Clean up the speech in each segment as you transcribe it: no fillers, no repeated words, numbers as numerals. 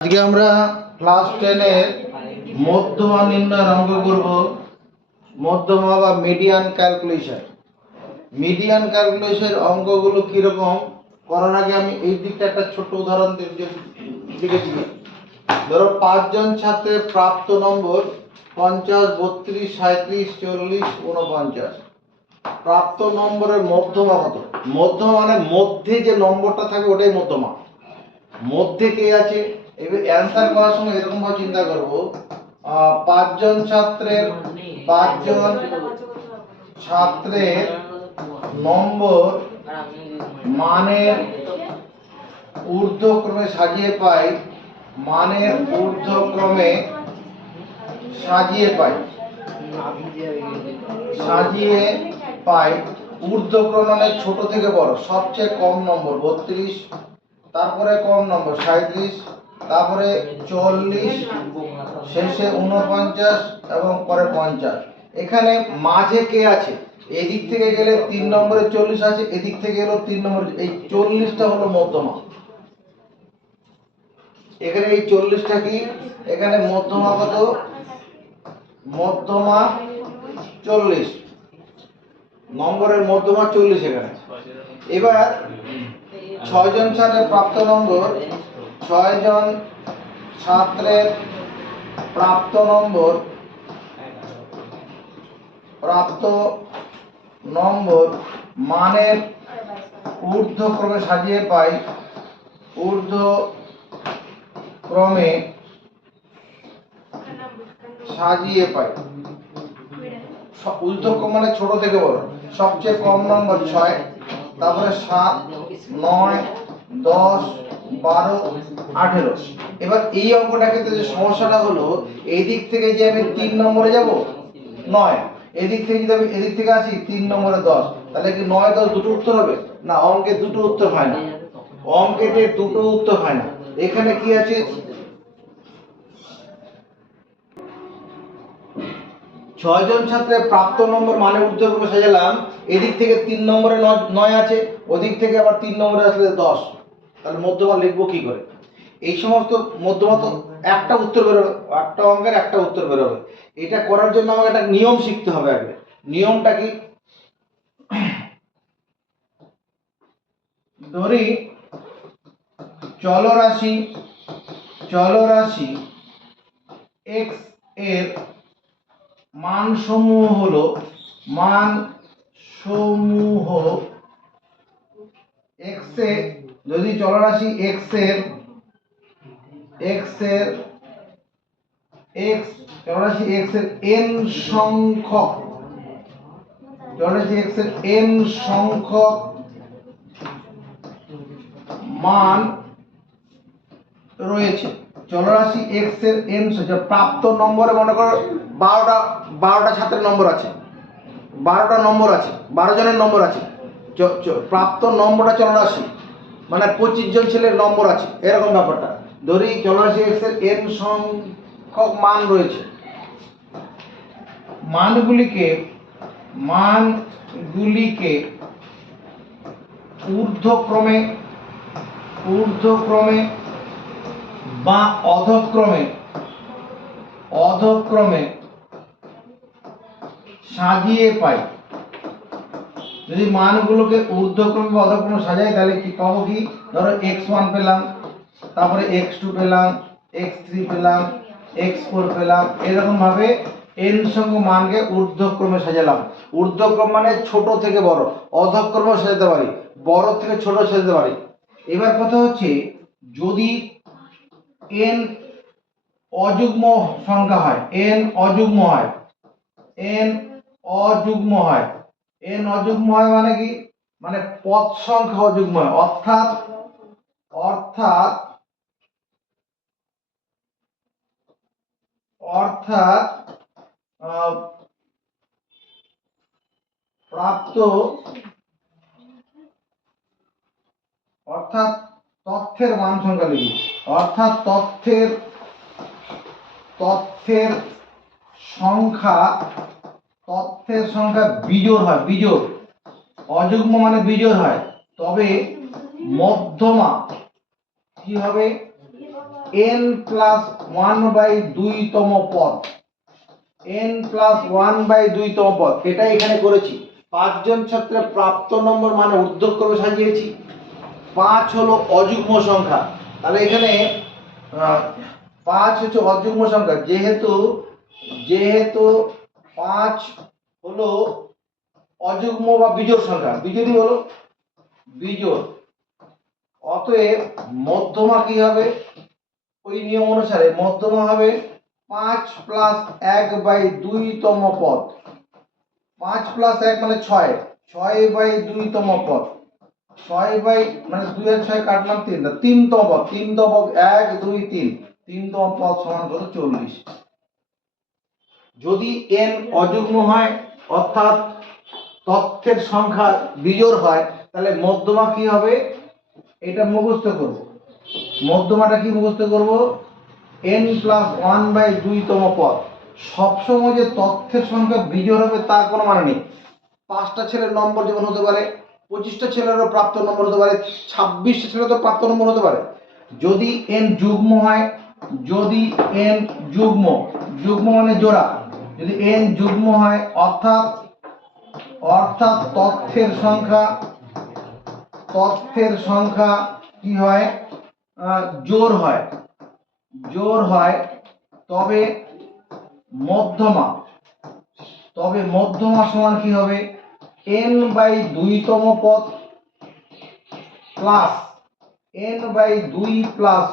আজকে আমরা ক্লাস 10 এর মধ্যমা নির্ণয়ের অঙ্ক করব। মধ্যমা বা মিডিয়ান ক্যালকুলেশন। মিডিয়ান ক্যালকুলেশনের অঙ্কগুলো কি রকম করার আগে আমি এই দিকটা একটা ছোট উদাহরণ লিখেছি। ধরো 5 জন ছাত্রের প্রাপ্ত নম্বর 50, 32, 37, 40, 49। প্রাপ্ত নম্বরের মধ্যমা কত? মধ্যমা মানে মধ্যে যে নম্বরটা থাকে ওটাই মধ্যমা। মধ্যে কে আছে? এবার অ্যান্সার করার সময় এরকম ভাবে চিন্তা করব, 5 জন ছাত্রের নম্বর মানের ঊর্ধ্বক্রমে সাজিয়ে পাই, মানের ঊর্ধ্বক্রমে সাজিয়ে পাই। ঊর্ধ্বক্রম মানে ছোট থেকে বড়, সবচেয়ে কম নম্বর 32, তারপরে কম নম্বর 37, তারপরে 40, শেষে 49 এবং পরে 50। এখানে মাঝে কে আছে? এদিক থেকে গেলে 3 নম্বরে 40 আছে, এদিক থেকে গেলেও 3 নম্বরে, এই 40টা হলো মধ্যমা। এখানে এই 40টা কি? এখানে মধ্যমা কত? মধ্যমা 40 নম্বরের মধ্যমা 40 এখানে। এবার 6 জন ছাত্রের প্রাপ্ত নম্বর, 6 জন ছাত্রের প্রাপ্ত নম্বর মানের ঊর্ধ্বক্রমে সাজিয়ে পাই, ঊর্ধ্বক্রমে ঊর্ধ্বক্রম মানে ছোট থেকে বড়, সবচেয়ে কম নম্বর 6, তারপরে 7, 9, 10, 12, 18। এবার এই অঙ্কটা ক্ষেত্রে যে সমস্যাটা হলো, এই দিক থেকে যে আমি 3 নম্বরে যাব 9, এদিক থেকে যদি আমি এদিক থেকে আসি 3 নম্বরে 10, তাহলে কি 9, 10 দুটো উত্তর হবে না? অঙ্কে দুটো উত্তর হয় না, অঙ্কেতে দুটো উত্তর হয় না। এখানে কি আছে? 6 জন ছাত্রের প্রাপ্ত নম্বর মানে ঊর্ধ্বক্রমে সাজালাম, এদিক থেকে 3 নম্বরে 9 আছে, ওদিক থেকে আবার 3 নম্বরে আসলে 10, তাহলে মধ্যমা লিখবো কি করে? এই সমস্ত মধ্যমা তো একটা উত্তর বেরোবে, একটা অঙ্কের একটা উত্তর বেরোবে। এটা করার জন্য আমাকে একটা নিয়ম শিখতে হবে আগে। নিয়মটা কি? ধরি চলরাশি x এর মানসমূহ হলো x এ, যদি চলরাশি x এর n সংখ্যক, মান রয়েছে। চলরাশি x এর n প্রাপ্ত নম্বরে মনে করো 12টা ছাত্রের নম্বর আছে, 12টা নম্বর আছে, 12 জনের নম্বর আছে। প্রাপ্ত নম্বরটা চলরাশি মানে 25 জন ছেলের নম্বর আছে, এরকম ব্যাপারটা। ধরি চলরাশি x এর n সংখ্যক মান রয়েছে। মানগুলিকে ঊর্ধ্বক্রমে বা অধক্রমে সাজিয়ে পাই। যদি মানগুলোকে ঊর্ধ্বক্রমে বা অধক্রমে সাজাই তাহলে কি পাবো? কি ধরো x1 পেলাম, তারপরে x2 পেলাম, x3 পেলাম, x4 পেলাম, এরকম ভাবে n সংখ্যক মানকে ঊর্ধ্বক্রমে সাজালাম। ঊর্ধ্বক্রম মানে ছোট থেকে বড়, অধক্রমে সাজাতে পারি, বড় থেকে ছোট সাজাতে পারি। এবার কথা হচ্ছে, যদি n অযুগ্ম সংখ্যা হয়, n অযুগ্ম হয় মানে কি? মানে পদ সংখ্যা অযুগ্ম হয়, অর্থাৎ তথ্যের মান সংখ্যা লিখি, অর্থাৎ তথ্যের সংখ্যা বিজোড় হয়, অযুগ্ম মানে বিজোড় হয়, তবে মধ্যমা কি হবে? n প্লাস 1/2তম পদ, n প্লাস 1/2তম পদ, এটা এখানে করেছি। 5 জন ছাত্রের প্রাপ্ত নম্বর মানে ঊর্ধ্বক্রমে সাজিয়েছি। 5 হলো অযুগ্ম সংখ্যা, তাহলে এখানে 5 হচ্ছে অযুগ্ম সংখ্যা, যেহেতু 5 হলো অযুগ্ম বা বিজোড় সংখ্যা, বিজোড়ই হলো বিজোড়, অতএব মধ্যমা কি হবে, ওই নিয়ম অনুসারে মধ্যমা হবে 5 প্লাস 1/2তম পদ। 5 প্লাস 1 মানে 6, 6/2তম পদ, 6 বাই মানে 2 আর 6 কাটলাম 3, 3তম পদ, 3তম পদ 1 2 3, 3তম পদ সমান কত 40। যদি n অযুগ্ম হয় অর্থাৎ তথ্যের সংখ্যা বিজোড় হয়, তাহলে মধ্যমা কি হবে, এটা মুখস্থ করব। মধ্যমাটা কি মুখস্থ করব, n প্লাস 1/2তম পদ। সবসময় যে তথ্যের সংখ্যা বিজোড় হবে তার কোনো মানে নেই। 5টা ছেলের নম্বর যেমন হতে পারে, 25টা ছেলেরও প্রাপ্ত নম্বর হতে পারে, 26টা ছেলেরও প্রাপ্ত নম্বর হতে পারে। যদি n যুগ্ম হয়, যদি n যুগ্ম, যুগ্ম মানে জোড়া, যদি n যুগ্ম হয় অর্থাৎ তথ্যের সংখ্যা কি হয়, জোড় হয়, তবে মধ্যমা সমান কি হবে, n/2তম পদ প্লাস n/2 প্লাস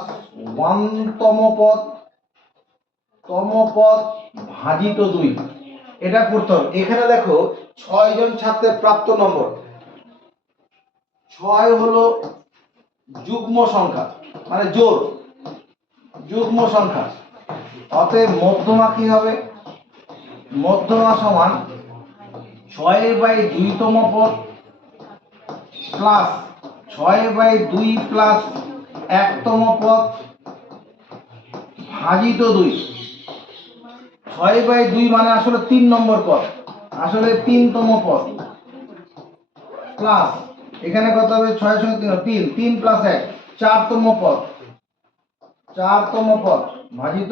1তম পদ ভাজিত 2। এটা করতে হবে। এখানে দেখো 6 জন ছাত্রের প্রাপ্ত নম্বর, 6 হলো যুগ্ম সংখ্যা মানে জোড়, যুগ্ম সংখ্যা, অতএব মধ্যমা কি হবে, মধ্যমা সমান 6/2তম পদ প্লাস 6/2 প্লাস 1তম পদ ভাজিত 2। 6/2 মানে আসলে 3 নম্বর পদ, আসলে 3তম পদ প্লাস এখানে কত হবে, 6 সঙ্গে 3, 3 প্লাস 1 4তম পদ, 4তম পদ ভাজিত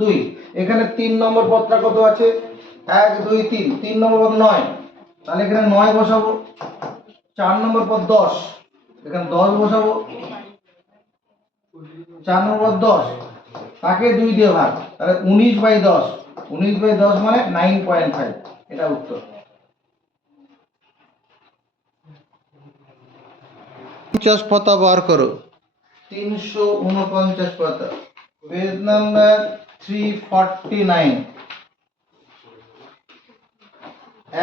2। এখানে 3 নম্বর পদটা কত আছে, 1 2 3, 3 নম্বর পদ 9, তাহলে এখানে 9 বসাবো। 4 নম্বর পদ 10, এখানে 10 বসাবো। 4 নম্বর পদ 10, তাকে 2 দিয়ে ভাগ, তাহলে 19/10, 19/10 মানে 9.5, এটা উত্তর। 50 পাতা বার করো, 349 পাতা, পেজ নাম্বার 349।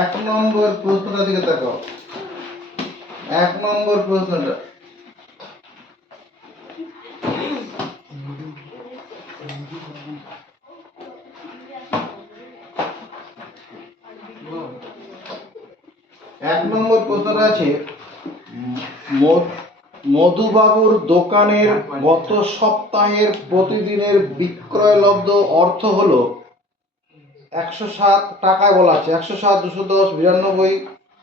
1 নম্বর প্রশ্নটা দিকে তাকাও, 1 নম্বর প্রশ্নটা, এক নম্বর প্রশ্নটা আছে, মধুবাবুর দোকানের গত সপ্তাহের প্রতিদিনের বিক্রয়লব্ধ অর্থ হলো 107 টাকায় বলা আছে, 107 210 92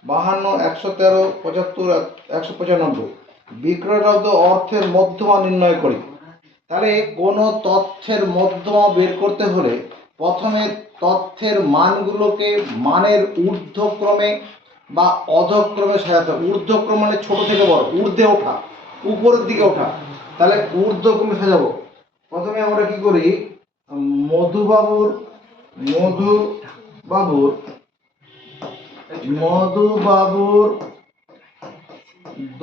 52 113 75 195। বিক্রয়লব্ধ অর্থের মধ্যমা নির্ণয় করি। তাহলে কোনো তথ্যের মধ্যমা বের করতে হলে প্রথমে তথ্যের মানগুলোকে মানের ঊর্ধ্বক্রমে বা অধক্রমে সাজাতে হবে। ঊর্ধ্বক্রম মানে ছোট থেকে বড়, ঊর্ধ্বে ওঠা, উপরের দিকে ওঠা, তাহলে ঊর্ধ্বক্রমে সাজাবো। প্রথমে আমরা কি করি, মধুবাবুর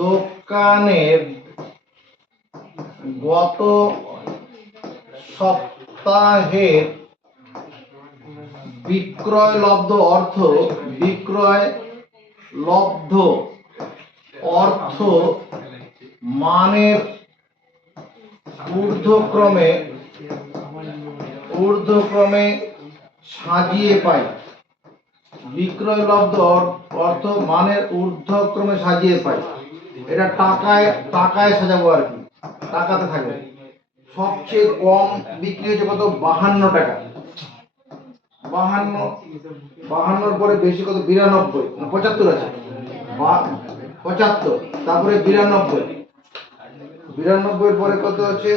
দোকানের গত সপ্তাহের বিক্রয়লব্ধ অর্থ মানের ঊর্ধ্বক্রমে সাজিয়ে পাই। বিক্রয়লব্ধ অর্থ মানের ঊর্ধ্বক্রমে সাজিয়ে পাই। এটা টাকায় সাজাবো আর কি, টাকাতে থাকবে। সবচেয়ে কম বিক্রি হচ্ছে কত, 52 টাকা। 52 পরে বেশি কত, 92, 75 আছে, 75, তারপরে 92, 92 পরে কত আছে,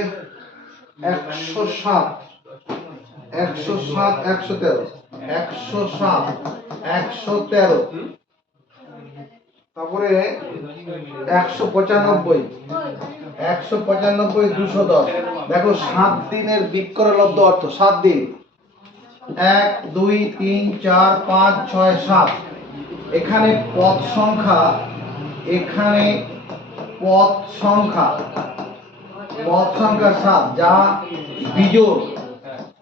107, 107, 113, 107, 113, তারপরে 195, 195, 210। দেখো 7 দিনের বিক্রয়লব্ধ অর্থ 7 দিন, 1 2 3 4 5 6 7। এখানে পদ সংখ্যা, এখানে পদ সংখ্যা 7, যা বিজোড়,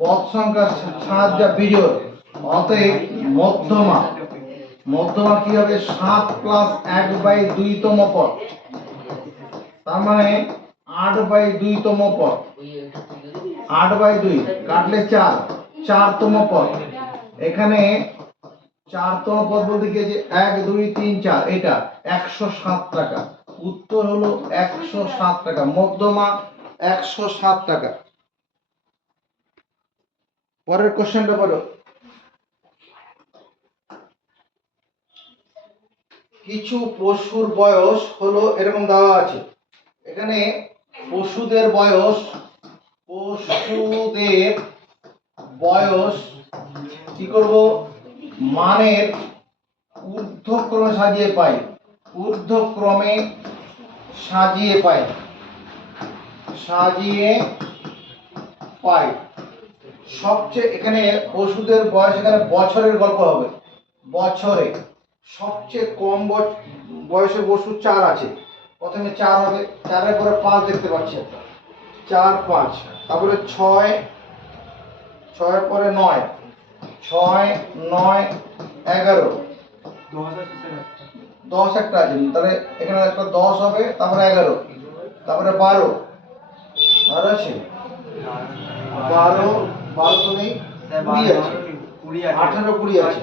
পদ সংখ্যা 7 যা বিজোড়, অতএব মধ্যমা কি হবে? 7 প্লাস 1/2 তম পদ, তার মানে 8/2 তম পদ, 8/2 কাটলে 4 তম পদ। এখানে 4 তম পদ বলতে কি আছে? 1 2 3 4, এটা 107 টাকা। উত্তর হলো 107 টাকা, মধ্যমা 107 টাকা। পরের কোশ্চেনটা বলো। কিছু পশুর বয়স হলো এরকম দেওয়া আছে। এখানে পশুদের বয়স কি করব? মানের ঊর্ধ্বক্রমে সাজিয়ে পাই, সবচেয়ে এখানে পশুদের বয়স, এখানে বছরের গল্প হবে। বছরে সবচেয়ে কম বয়সের পশু 4 আছে। প্রথমে 4 হবে, 4-এর পরে 5 দেখতে পাচ্ছি, 4 5, তারপরে 6, 6-এর পরে 9, 6 9 11, 10 একটা আছে, তাহলে এখানে একটা 10 হবে, তারপরে 11, তারপরে 12 আছে, 12 তো নেই, 20 আছে, 18 20 আছে,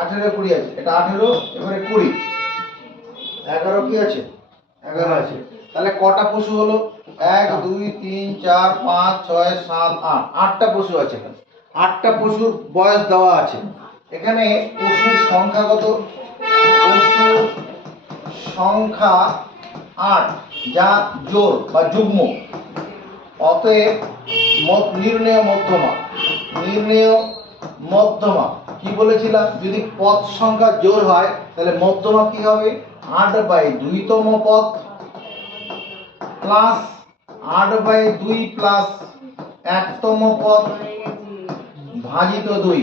18 20 আছে, এটা 18, এবারে 20, 11 কি আছে? 11 আছে। তাহলে কটা পশু হলো? 1 2 3 4 5 6 7 8, 8টা পশু আছে এখানে। 8টা পশুর বয়স দেওয়া আছে। এখানে পশুর সংখ্যা কত? পশুর সংখ্যা 8, যা জোড় বা যুগ্ম। অতএব নির্ণেয় মধ্যমা কি বলেছিলাম? যদি পদ সংখ্যা জোড় হয় তাহলে মধ্যমা কি হবে? 8/2 তম পদ প্লাস 8/2 প্লাস 1 তম পদ ভাজিত 2।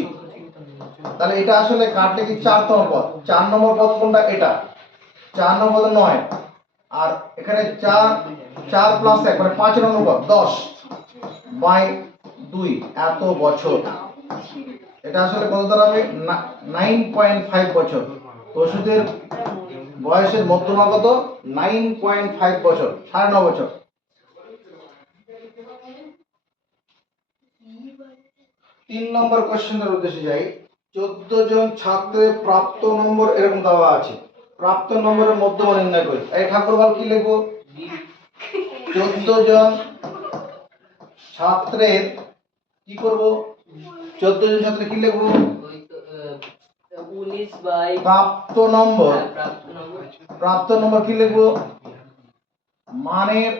তাহলে এটা আসলে কাটলে কি 4 তম পদ। 4 নম্বর পদ কোনটা? এটা 4 নম্বর 9, আর এখানে 4 প্লাস 1 মানে 5 নম্বর পদ 10/2, এত বছর। এটা আসলে কত দাঁড়াবে? 9.5 বছর। পশুদের বয়সের মধ্যমা কত? 9.5 বছর, 9.5 বছর। 3 নম্বর কোশ্চেনের উদ্দেশ্যে যাই। 14 জন ছাত্রের প্রাপ্ত নম্বর এরকম দেওয়া আছে। প্রাপ্ত নম্বরের মধ্যমা নির্ণয় করি। এই ঠাকুরবাল কি লিখবো? 14 জন ছাত্রের কি করব? 14 জন ছাত্রের কি লিখবো? 19 প্রাপ্ত নম্বর কি লিখবো? মানের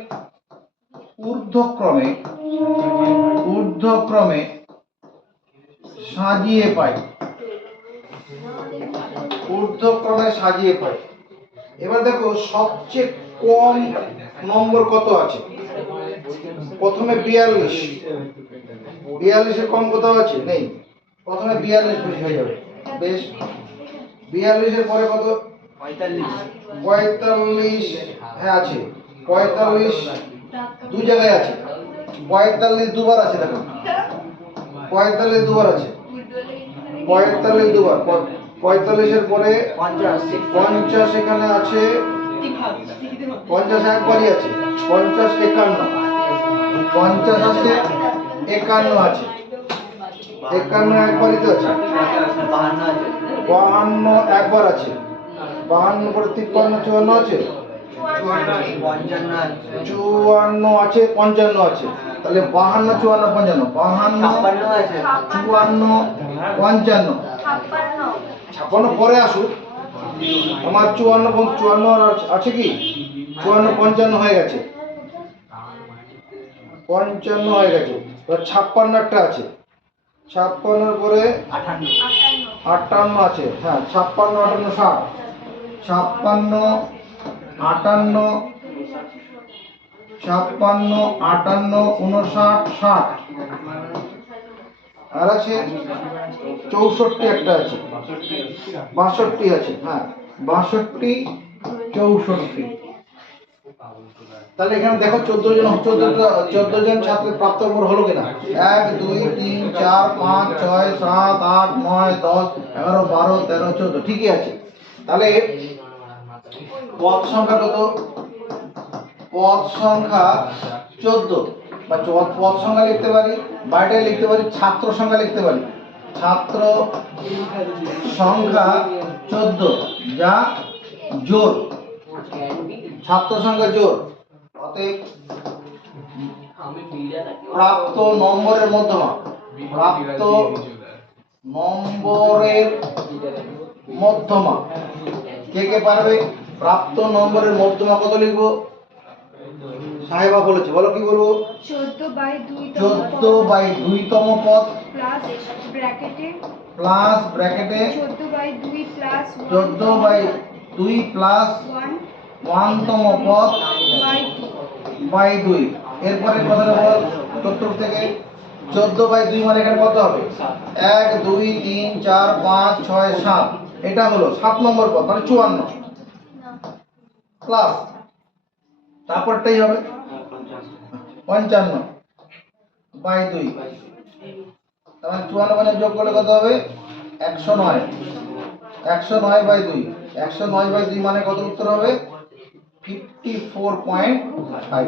ঊর্ধ্বক্রমে সাজিয়ে পাই, এবার দেখো সবচেয়ে কম নম্বর কত আছে। প্রথমে 42, 42-এর কম কোথাও আছে? নেই। প্রথমে 42 বেশি হয়ে যাবে, বেশ। 42-এর পরে কত? 45, হ্যাঁ আছে। 45 দু জায়গায় আছে, 45 দুবার আছে। দেখো 45 দুবার আছে, 45 দুবার। 45-এর পরে 50 এখানে আছে, 50 একবারই আছে, 50 51, 50 আছে, 51 আছে, 51 একবারই তো আছে, 52 একবার আছে, 52 পরে 53 54 আছে, 54 আছে, 55 আছে। তাহলে 52 54 55, 52 আছে, 54 55, 56 পরে আসুক। আমার 54 আছে কি? 54 55 হয়ে গেছে। 55 হয়ে গেছে। এবার 56 একটা আছে, 56 পরে 58 আছে। হ্যাঁ, 56 58 60, 56 58 56 58 59 60। আর আছে 64 একটা আছে, 62 আছে। হ্যাঁ, 62 64। তাহলে এখানে দেখো 14 জন ছাত্রের প্রাপ্ত নম্বর হলো কিনা। 1 2 3 4 5 6 7 8 9 10 11 12 13 14, ঠিকই আছে। তাহলে পদ সংখ্যা কত? পদ সংখ্যা 14, বা পদ সংখ্যা লিখতে পারি, বাইটাই লিখতে পারি, ছাত্র সংখ্যা লিখতে পারি। ছাত্র সংখ্যা 14, যা জোড়, ছাত্র সংখ্যা জোড়। অতএব প্রাপ্ত নম্বরের মধ্যমা, প্রাপ্ত নম্বরের মধ্যমা কে কে পারবে? প্রাপ্ত নম্বরের মধ্যমা কত লিখবো? সাহেবা বলেছে, বলো কি বলবো? 14/2 তম পদ প্লাস ব্র্যাকেটে 14/2 প্লাস 1 তম পদ বাই 2। এরপরে কথাটা বল 70 থেকে 14/2 মানে এখানে কত হবে? 1 2 3 4 5 6 7, এটা হলো 7 নম্বর পদ, মানে 54 প্লাস তারপরটাই হবে 55/2। তাহলে 54 মানে যোগ করলে কত হবে? 109। 109/2, 109/2 মানে কত উত্তর হবে? 54.5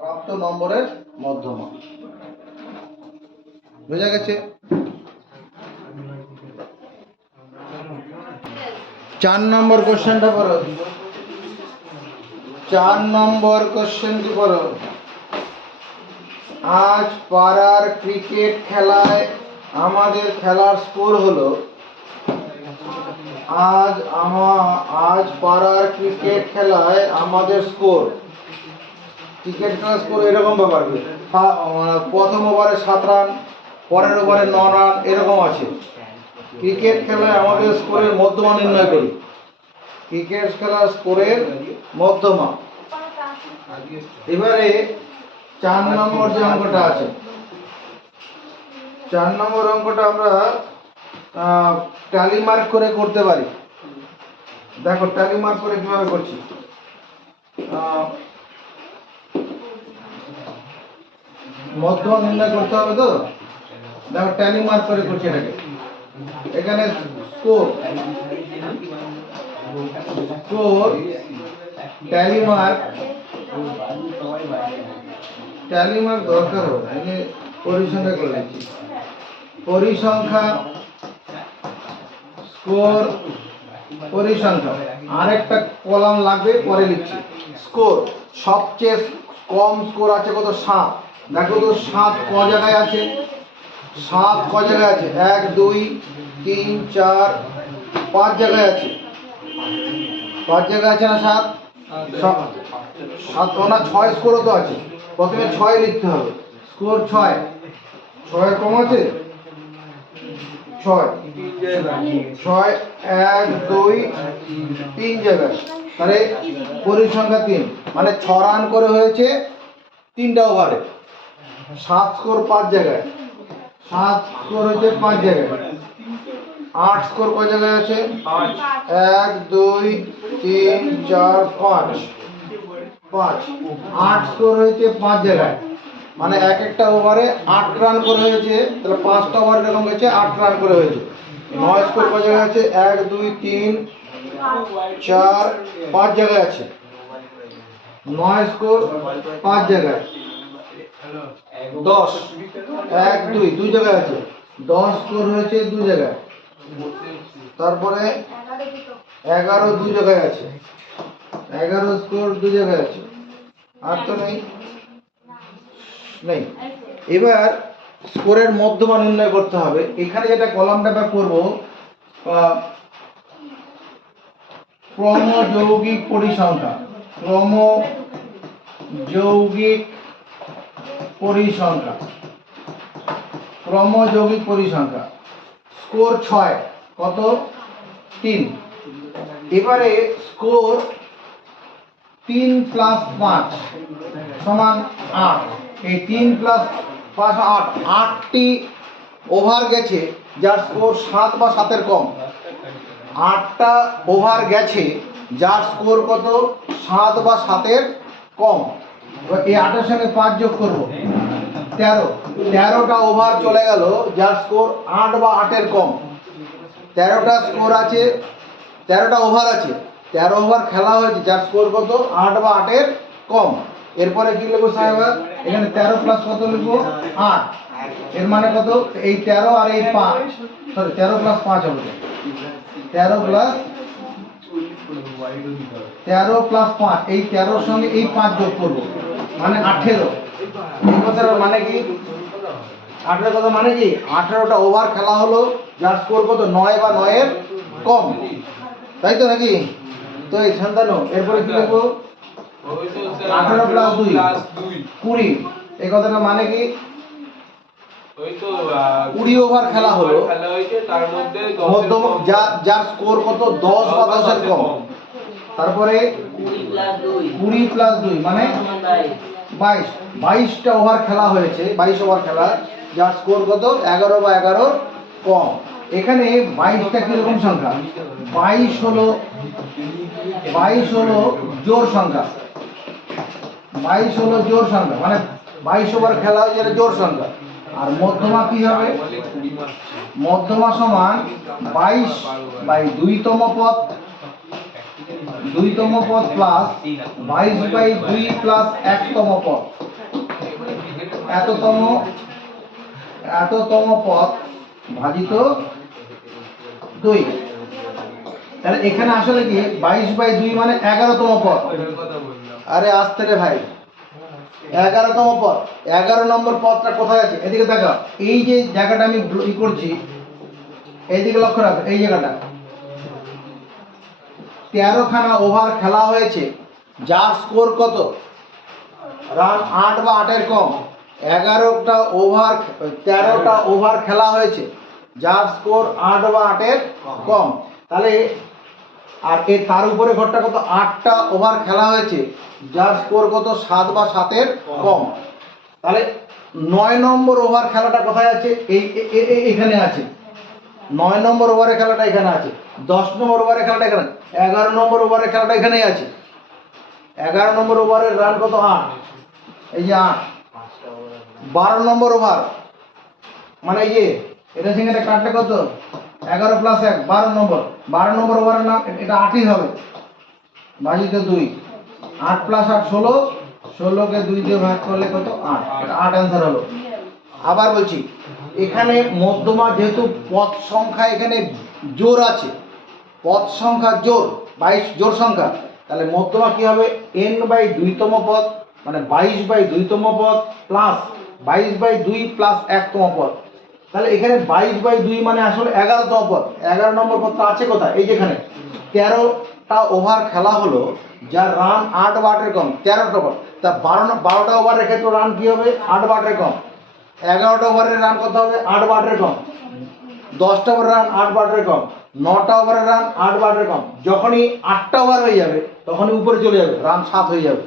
প্রাপ্ত নম্বরের মধ্যমা। বুঝা গেছে? 4 নম্বর কোশ্চেনটা পড়ো। 4 নম্বর কোশ্চেন কি পড়ো? আজ পাড়ার ক্রিকেট খেলায় আমাদের খেলার স্কোর হলো। আজ পাড়ার ক্রিকেট খেলায় আমাদের স্কোর, ক্রিকেট খেলার স্কোর এরকম ব্যাপার, প্রথম ওভারে 7 রান, পরের ওভারে 9 রান, এরকম আছে। ক্রিকেট খেলায় আমাদের স্কোরের মধ্যমা নির্ণয় করি। ক্রিকেট খেলার স্কোরের মধ্যমা। এবারে 4 নম্বর যে অঙ্কটা আছে, 4 নম্বর অঙ্কটা আমরা ট্যালি মার্ক করে করতে পারি। দেখো ট্যালি মার্ক করে কিভাবে করছি। মধ্যমা নির্ণয় করতে হবে তো, দেখো ট্যালি মার্ক করে করছি এটাকে। এখানে স্কোর ট্যালি মার্ক দরকার হবে, আমি পরিসংখ্যা করে দিচ্ছি। পরিসংখ্যা স্কোর পরিসংখ্যা, আরেকটা কলাম লাগবে, পরে লিখছি। স্কোর সবচেয়ে কম স্কোর আছে কত? 7। দেখো তো 7 ক জায়গায় আছে? 7 ক জায়গায় আছে? 1 2 3 4 5 জায়গায় আছে। 5 জায়গায় আছে না? 7 না 6 স্কোরও তো আছে। প্রথমে 6 লিখতে হবে, স্কোর 6। 6 কম আছে? 6 1 2 3 জায়গায়, তাহলে পরিসংখ্যা 3, মানে 6 রান করে হয়েছে 3টা ওভারে। 7 স্কোর 5 জায়গায়, 7 স্কোর হয়েছে 5 জায়গায়। 8 স্কোর কয় জায়গায় আছে? 1 2 3 4 5 5। 8 স্কোর হয়েছে 5 জায়গায়, মানে এক একটা ওভারে 8 রান করে হয়েছে, তাহলে 5টা ওভার এরকম হয়েছে 8 রান করে হয়েছে। 9 স্কোর কয় জায়গায় আছে? 1 2 3 4 5 জায়গায় আছে। 9 স্কোর 5 জায়গায়। 10 1 2 2 জায়গায় আছে। 10 স্কোর হয়েছে 2 জায়গায়। তারপরে 11 2 জায়গায় আছে। 11 স্কোর 2 জায়গায় আছে। আর তো নেই। এবার স্কোরের মধ্যমা নির্ণয় করতে হবে। এখানে যেটা কলামটা করব, ক্রমযৌগিক পরিসংখ্যা, ক্রমযৌগিক পরিসংখ্যা, ক্রমযৌগিক পরিসংখ্যা। স্কোর 6, কত? 3। এবারে স্কোর 3 + 5 সমান 8। এই 3 + 5 8, 8টি ওভার গেছে যার স্কোর 7 বা 7-এর কম। 8টা ওভার গেছে যার স্কোর কত? 7 বা 7-এর কম। এবার এই 8-এর সঙ্গে 5 যোগ করব, 13। 13টা ওভার চলে গেল যার স্কোর 8 বা 8-এর কম। 13টা স্কোর আছে, 13টা ওভার আছে, 13 ওভার খেলা হয়েছে যার স্কোর কত? 8 বা 8-এর কম। এরপরে কি লিখবো সাহেব? এখানে 13 প্লাস কত লিখবো? 8। এর মানে কত? এই 13 আর এই 5, সরি 13 + 5 হবে। 13 + 5, এই 13-র সঙ্গে এই 5 যোগ করবো, মানে 18। এই কথার মানে কি? 18 কথা মানে কি? 18টা ওভার খেলা হলো যার স্কোর কত? 9 বা 9-এর কম, তাই তো নাকি? তো এই সন্তানো এরপরে কি লিখবো? 18 + 2 20। এই কথাটা মানে কি? 20 ওভার খেলা হলো, তার মধ্যে মধ্যম যার স্কোর কত? 10 বা 10-এর কম। তারপরে 20 + 2 মানে 22। 22টা ওভার খেলা হয়েছে, 22 ওভার খেলা যার স্কোর কত? 11 বা 11-এর কম। এখানে 22টা কিরকম সংখ্যা? 22 হলো জোড় সংখ্যা। 22 হলো জোড় সংখ্যা, মানে 22 ওভার খেলা হয়েছে, এটা জোড় সংখ্যা। আর মধ্যমা কি হবে? মধ্যমা সমান 22/2তম পদ, 2তম পদ প্লাস 22/2 প্লাস 1তম পদ, এততম পদ ভাজিত 2। তাহলে এখানে আসলে কি 22/2 মানে 11তম পদ। আরে আসতে রে ভাই, 11তম পদ। 11 নম্বর পদটা কোথায় আছে? এদিকে দেখো, এই যে জায়গাটা আমি করছি, এইদিকে লক্ষ্য রাখো, এই জায়গাটা 13খানা ওভার খেলা হয়েছে যার স্কোর কত? রান 8 বা 8-এর কম। 13টা ওভার খেলা হয়েছে যার স্কোর 8 বা 8-এর কম। তাহলে আর তার উপরে ঘরটা কত? 8টা ওভার খেলা হয়েছে যার স্কোর কত? 7 বা 7-এর কম। তাহলে 9 নম্বর ওভার খেলাটা কোথায় আছে? এখানে আছে। 9 নম্বর ওভারের খেলাটা এখানে আছে। 10 নম্বর ওভারের খেলাটা এখানে, 11 নম্বর ওভারের খেলাটা এখানেই আছে। 11 নম্বর ওভারের রান কত? 8। এই যে 8। 12 নম্বর ওভার মানে এই যে এটা সঙ্গে কাটলে কত? 11 + 1 12 নম্বর। 12 নম্বর ওভারের নাম এটা 8ই হবে, ভাজিত 2। 8 + 8 16, 16কে 2 দিয়ে ভাগ করলে কত? 8। এটা 8 অ্যান্সার হলো। আবার বলছি, এখানে মধ্যমা যেহেতু পদ সংখ্যা এখানে জোড় আছে, পদ সংখ্যা জোড়, 22 জোড় সংখ্যা, তাহলে মধ্যমা কি হবে? n/2তম পদ, মানে 22/2তম পদ প্লাস 22/2 প্লাস 1তম পদ। তাহলে এখানে 22/2 মানে আসলে 11তম পদ। 11 নম্বর পদটা আছে কোথায়? এই যেখানে 13টা ওভার খেলা হলো যার রান 8 বা 8-এর কম। 13টা ওভার, তা 12টা ওভারের ক্ষেত্রে রান কি হবে? 8 বা 8-এর কম। 11টা ওভারের রান কত হবে? 8 বা 8-এর কম। 10টা ওভারের রান 8 বা 8-এর কম। 9টা ওভারের রান 8 বা 8-এর কম। যখনই 8টা ওভার হয়ে যাবে তখনই উপরে চলে যাবে, রান 7 হয়ে যাবে।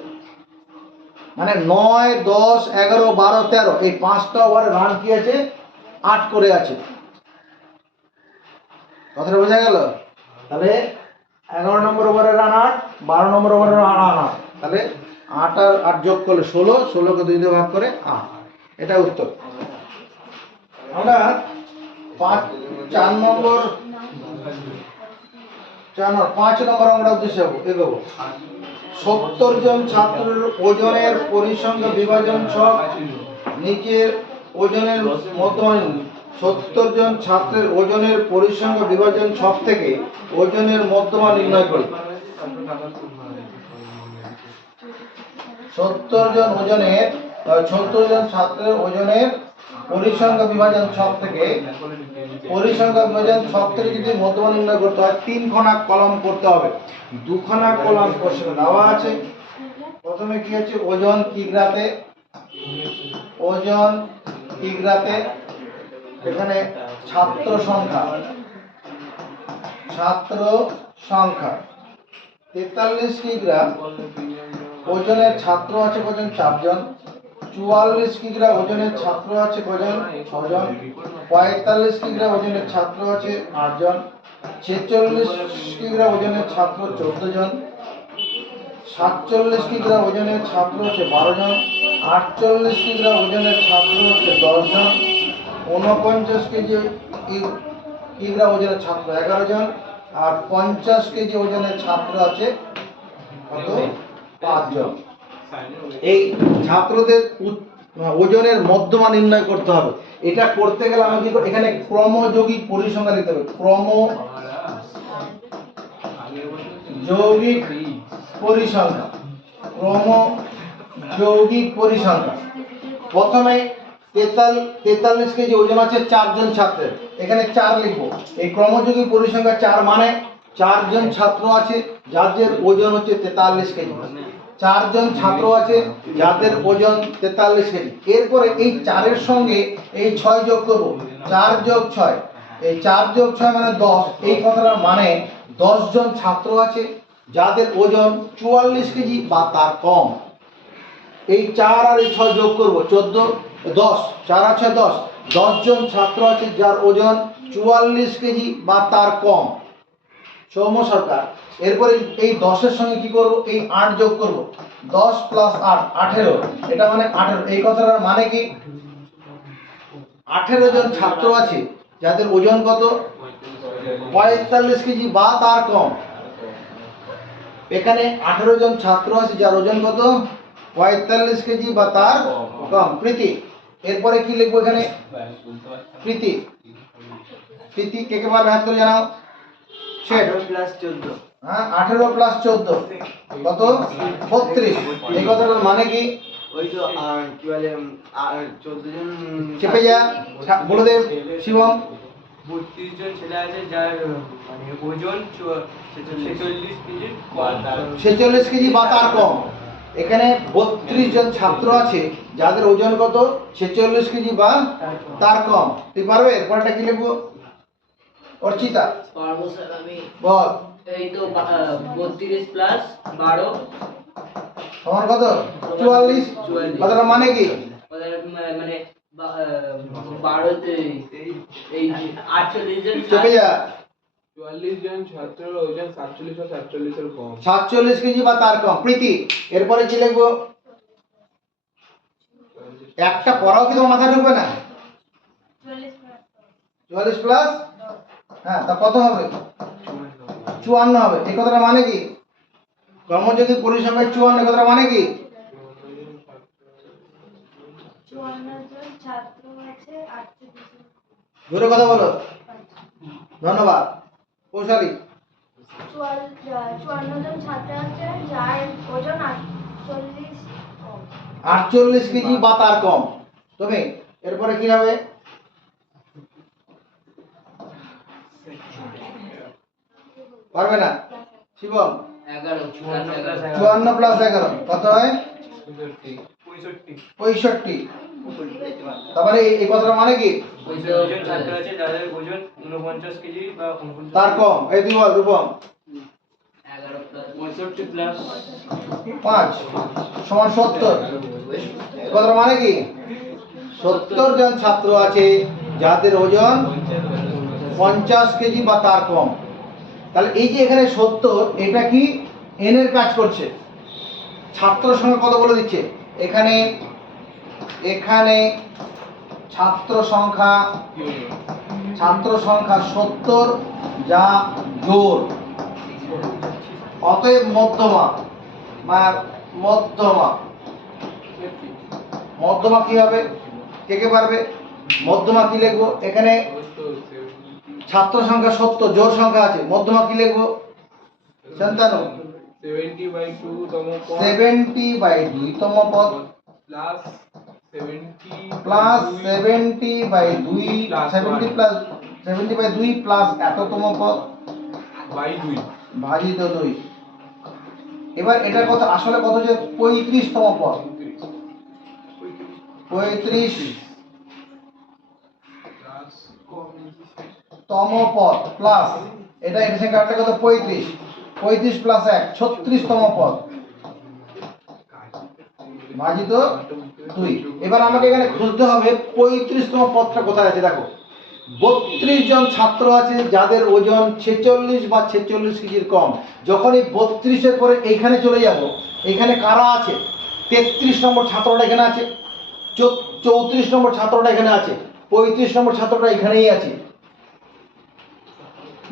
মানে 9, 10, 11, 12, 13 এই 5টা ওভারে রান কি আছে? 8 করে আছে। কথাটা বোঝা গেল? তাহলে 11 নম্বর ওভারের রান 8, 12 নম্বর ওভারের রান 8। তাহলে 8 আর 8 যোগ করলে 16, 16কে 2 দিয়ে ভাগ করে 8। এটা উত্তর। আমরা 5 নম্বর আমরা উদ্দেশ্যে এগোবো। 70 জন ছাত্রের ওজনের পরিসংখ্যা বিভাজন ছক নিচের ওজনের মধ্যমান। 70 জন ছাত্রের ওজনের পরিসংখ্যা বিভাজন ছক থেকে ওজনের মধ্যমান নির্ণয় করি। 70 জন ছাত্রের ওজনের পরিসংখ্যা বিভাজন ছক থেকে যদি মধ্যমান নির্ণয় করতে হয়, 3খানা কলাম করতে হবে। 2খানা কলাম প্রশ্ন দেওয়া আছে। প্রথমে কি আছে? ওজন কিগ্রাতে, ওজন কিগ্রাতে, এখানে ছাত্র সংখ্যা 43 কিগ্রা, ওজনের ছাত্র আছে কজন? 4 জন। 44 কিগ্রা ওজনের ছাত্র আছে কজন? 6 জন। 45 কিগ্রা ওজনের ছাত্র আছে 8 জন। 46 কিগ্রা ওজনের ছাত্র 14 জন। 47 কিগ্রা ওজনের ছাত্র হচ্ছে 12 জন। 48 কিগ্রা ওজনের ছাত্র হচ্ছে 10 জন। 49 কিগ্রা ওজনের ছাত্র 11 জন। আর 50 কেজি ওজনের ছাত্র আছে কত? 5 জন। এই ছাত্রদের ওজনের মধ্যমা নির্ণয় করতে হবে। এটা করতে গেলে আমাকে কি করতে- এখানে ক্রমযৌগিক পরিসংখ্যা দিতে হবে। ক্রমযৌগিক পরিসংখ্যা, ক্রমযৌগিক পরিসংখ্যা। প্রথমে 43 কেজি ওজন আছে 4 জন ছাত্রের, এখানে 4 লিখবো। এই ক্রমযৌগিক পরিসংখ্যা 4 মানে 4 জন ছাত্র আছে যাদের ওজন হচ্ছে 43 কেজি। 4 জন ছাত্র আছে যাদের ওজন 43 কেজি। এরপরে এই 4 এর সঙ্গে এই 6 যোগ করব। 4 যোগ 6, এই 4 যোগ 6 মানে 10। এই কথাটার মানে 10 জন ছাত্র আছে যাদের ওজন 44 কেজি বা তার কম। এই 4 আর এই 6 যোগ করব, 14, 10, 4 আর 6 10। 10 জন ছাত্র আছে যার ওজন 44 কেজি বা তার কম। সৌম্য সরকার। এরপরে এই 10 এর সঙ্গে কি করব? এই 8 যোগ করব। 10 প্লাস 8 18। এটা মানে 18। এই কথাটার মানে কি? 18 জন ছাত্র আছে যাদের ওজন কত? 45 কেজি বা তার কম। এখানে 18 জন ছাত্র আছে যার ওজন কত? 45 কেজি বা তার কম। প্রীতি। এরপরে কি লিখবো এখানে? প্রীতি। প্রীতি কে কে পারবে হাত করে জানাও। 18 প্লাস 14। হ্যাঁ, 18 প্লাস 14 কত? 32। এই কথাটার মানে কি? ওই তো কি বলে 14 জন চেপে যা, বলে দে শিবম। 32 জন ছেলে আছে যার মানে ওজন 46 কেজি 46 কেজি বা তার কম। এখানে 32 জন ছাত্র আছে যাদের ওজন কত? 46 কেজি বা তার কম। তুই পারবে? এরপরটা কি লিখবো? অর্চিতা পারবো স্যার আমি। বল। এই তো 32 প্লাস 12 তোমার কত? 44। কথাটা মানে কি? ওদের মানে 12 এই 48 জন চেপে যা। 44 জন ছাত্রের ওজন 47 ও 47 এর কম। 47 কেজি বা তার কম। প্রীতি। এরপরে কি লিখবো? একটা পড়াও কি তোমার মাথায় ঢুকবে না? 44 প্লাস, হ্যাঁ, তা কত হবে? 54 হবে। এই কথাটা মানে কি? ক্রমযৌগিক পরিসংখ্যায় 54 কথাটা মানে কি? 54 জন ছাত্র আছে 48 জন। জোরে কথা বলো। ধন্যবাদ। কৌশালী। 54 জন ছাত্র আছে যার ওজন 48 কম। 48 কেজি বা তার কম। তুমি এরপরে কি হবে? পারবে না? শিবম। 11 54 প্লাস 11 কত হয়? 65 65। তারপরে এই কথাটা মানে কি? 65 জন ছাত্র আছে যাদের ওজন 49 কেজি বা 49 তার কম। এই তুই বল রূপম। 11 প্লাস 65 প্লাস 5 সমান 70। এই কথাটা মানে কি? 70 জন ছাত্র আছে যাদের ওজন 50 কেজি বা তার কম। তাহলে এই যে এখানে 70, এটা কি n এর কাজ করছে। ছাত্র সংখ্যা কত বলে দিচ্ছে এখানে? এখানে ছাত্র সংখ্যা 70 যা জোর। অতএব মধ্যমা বা মধ্যমা কি হবে? কে কে পারবে? মধ্যমা কি লিখবো? এখানে ছাত্র সংখ্যা 70, জোর সংখ্যা আছে, মধ্যমা কি লিখবো? শান্তনু। 70/2 তম পদ 70/2 তম পদ প্লাস 70 প্লাস 70/2 70/2 প্লাস এততম পদ বাই 2 ভাজিত 2। এবার এটা কত আসলে কত? যে 35তম পদ। তম পদ প্লাস এটা এর সঙ্গে কাটলে কত 35 35 প্লাস 1 36তম পদ ভাজিত 2। এবার আমাকে এখানে খুঁজতে হবে 35তম পদটা কোথায় আছে। দেখো 32 জন ছাত্র আছে যাদের ওজন 46 বা 46 কেজির কম। যখন এই 32-এর পরে এইখানে চলে যাব, এখানে কারা আছে? 33 নম্বর ছাত্রটা এখানে আছে, 34 নম্বর ছাত্রটা এখানে আছে, 35 নম্বর ছাত্রটা এখানেই আছে।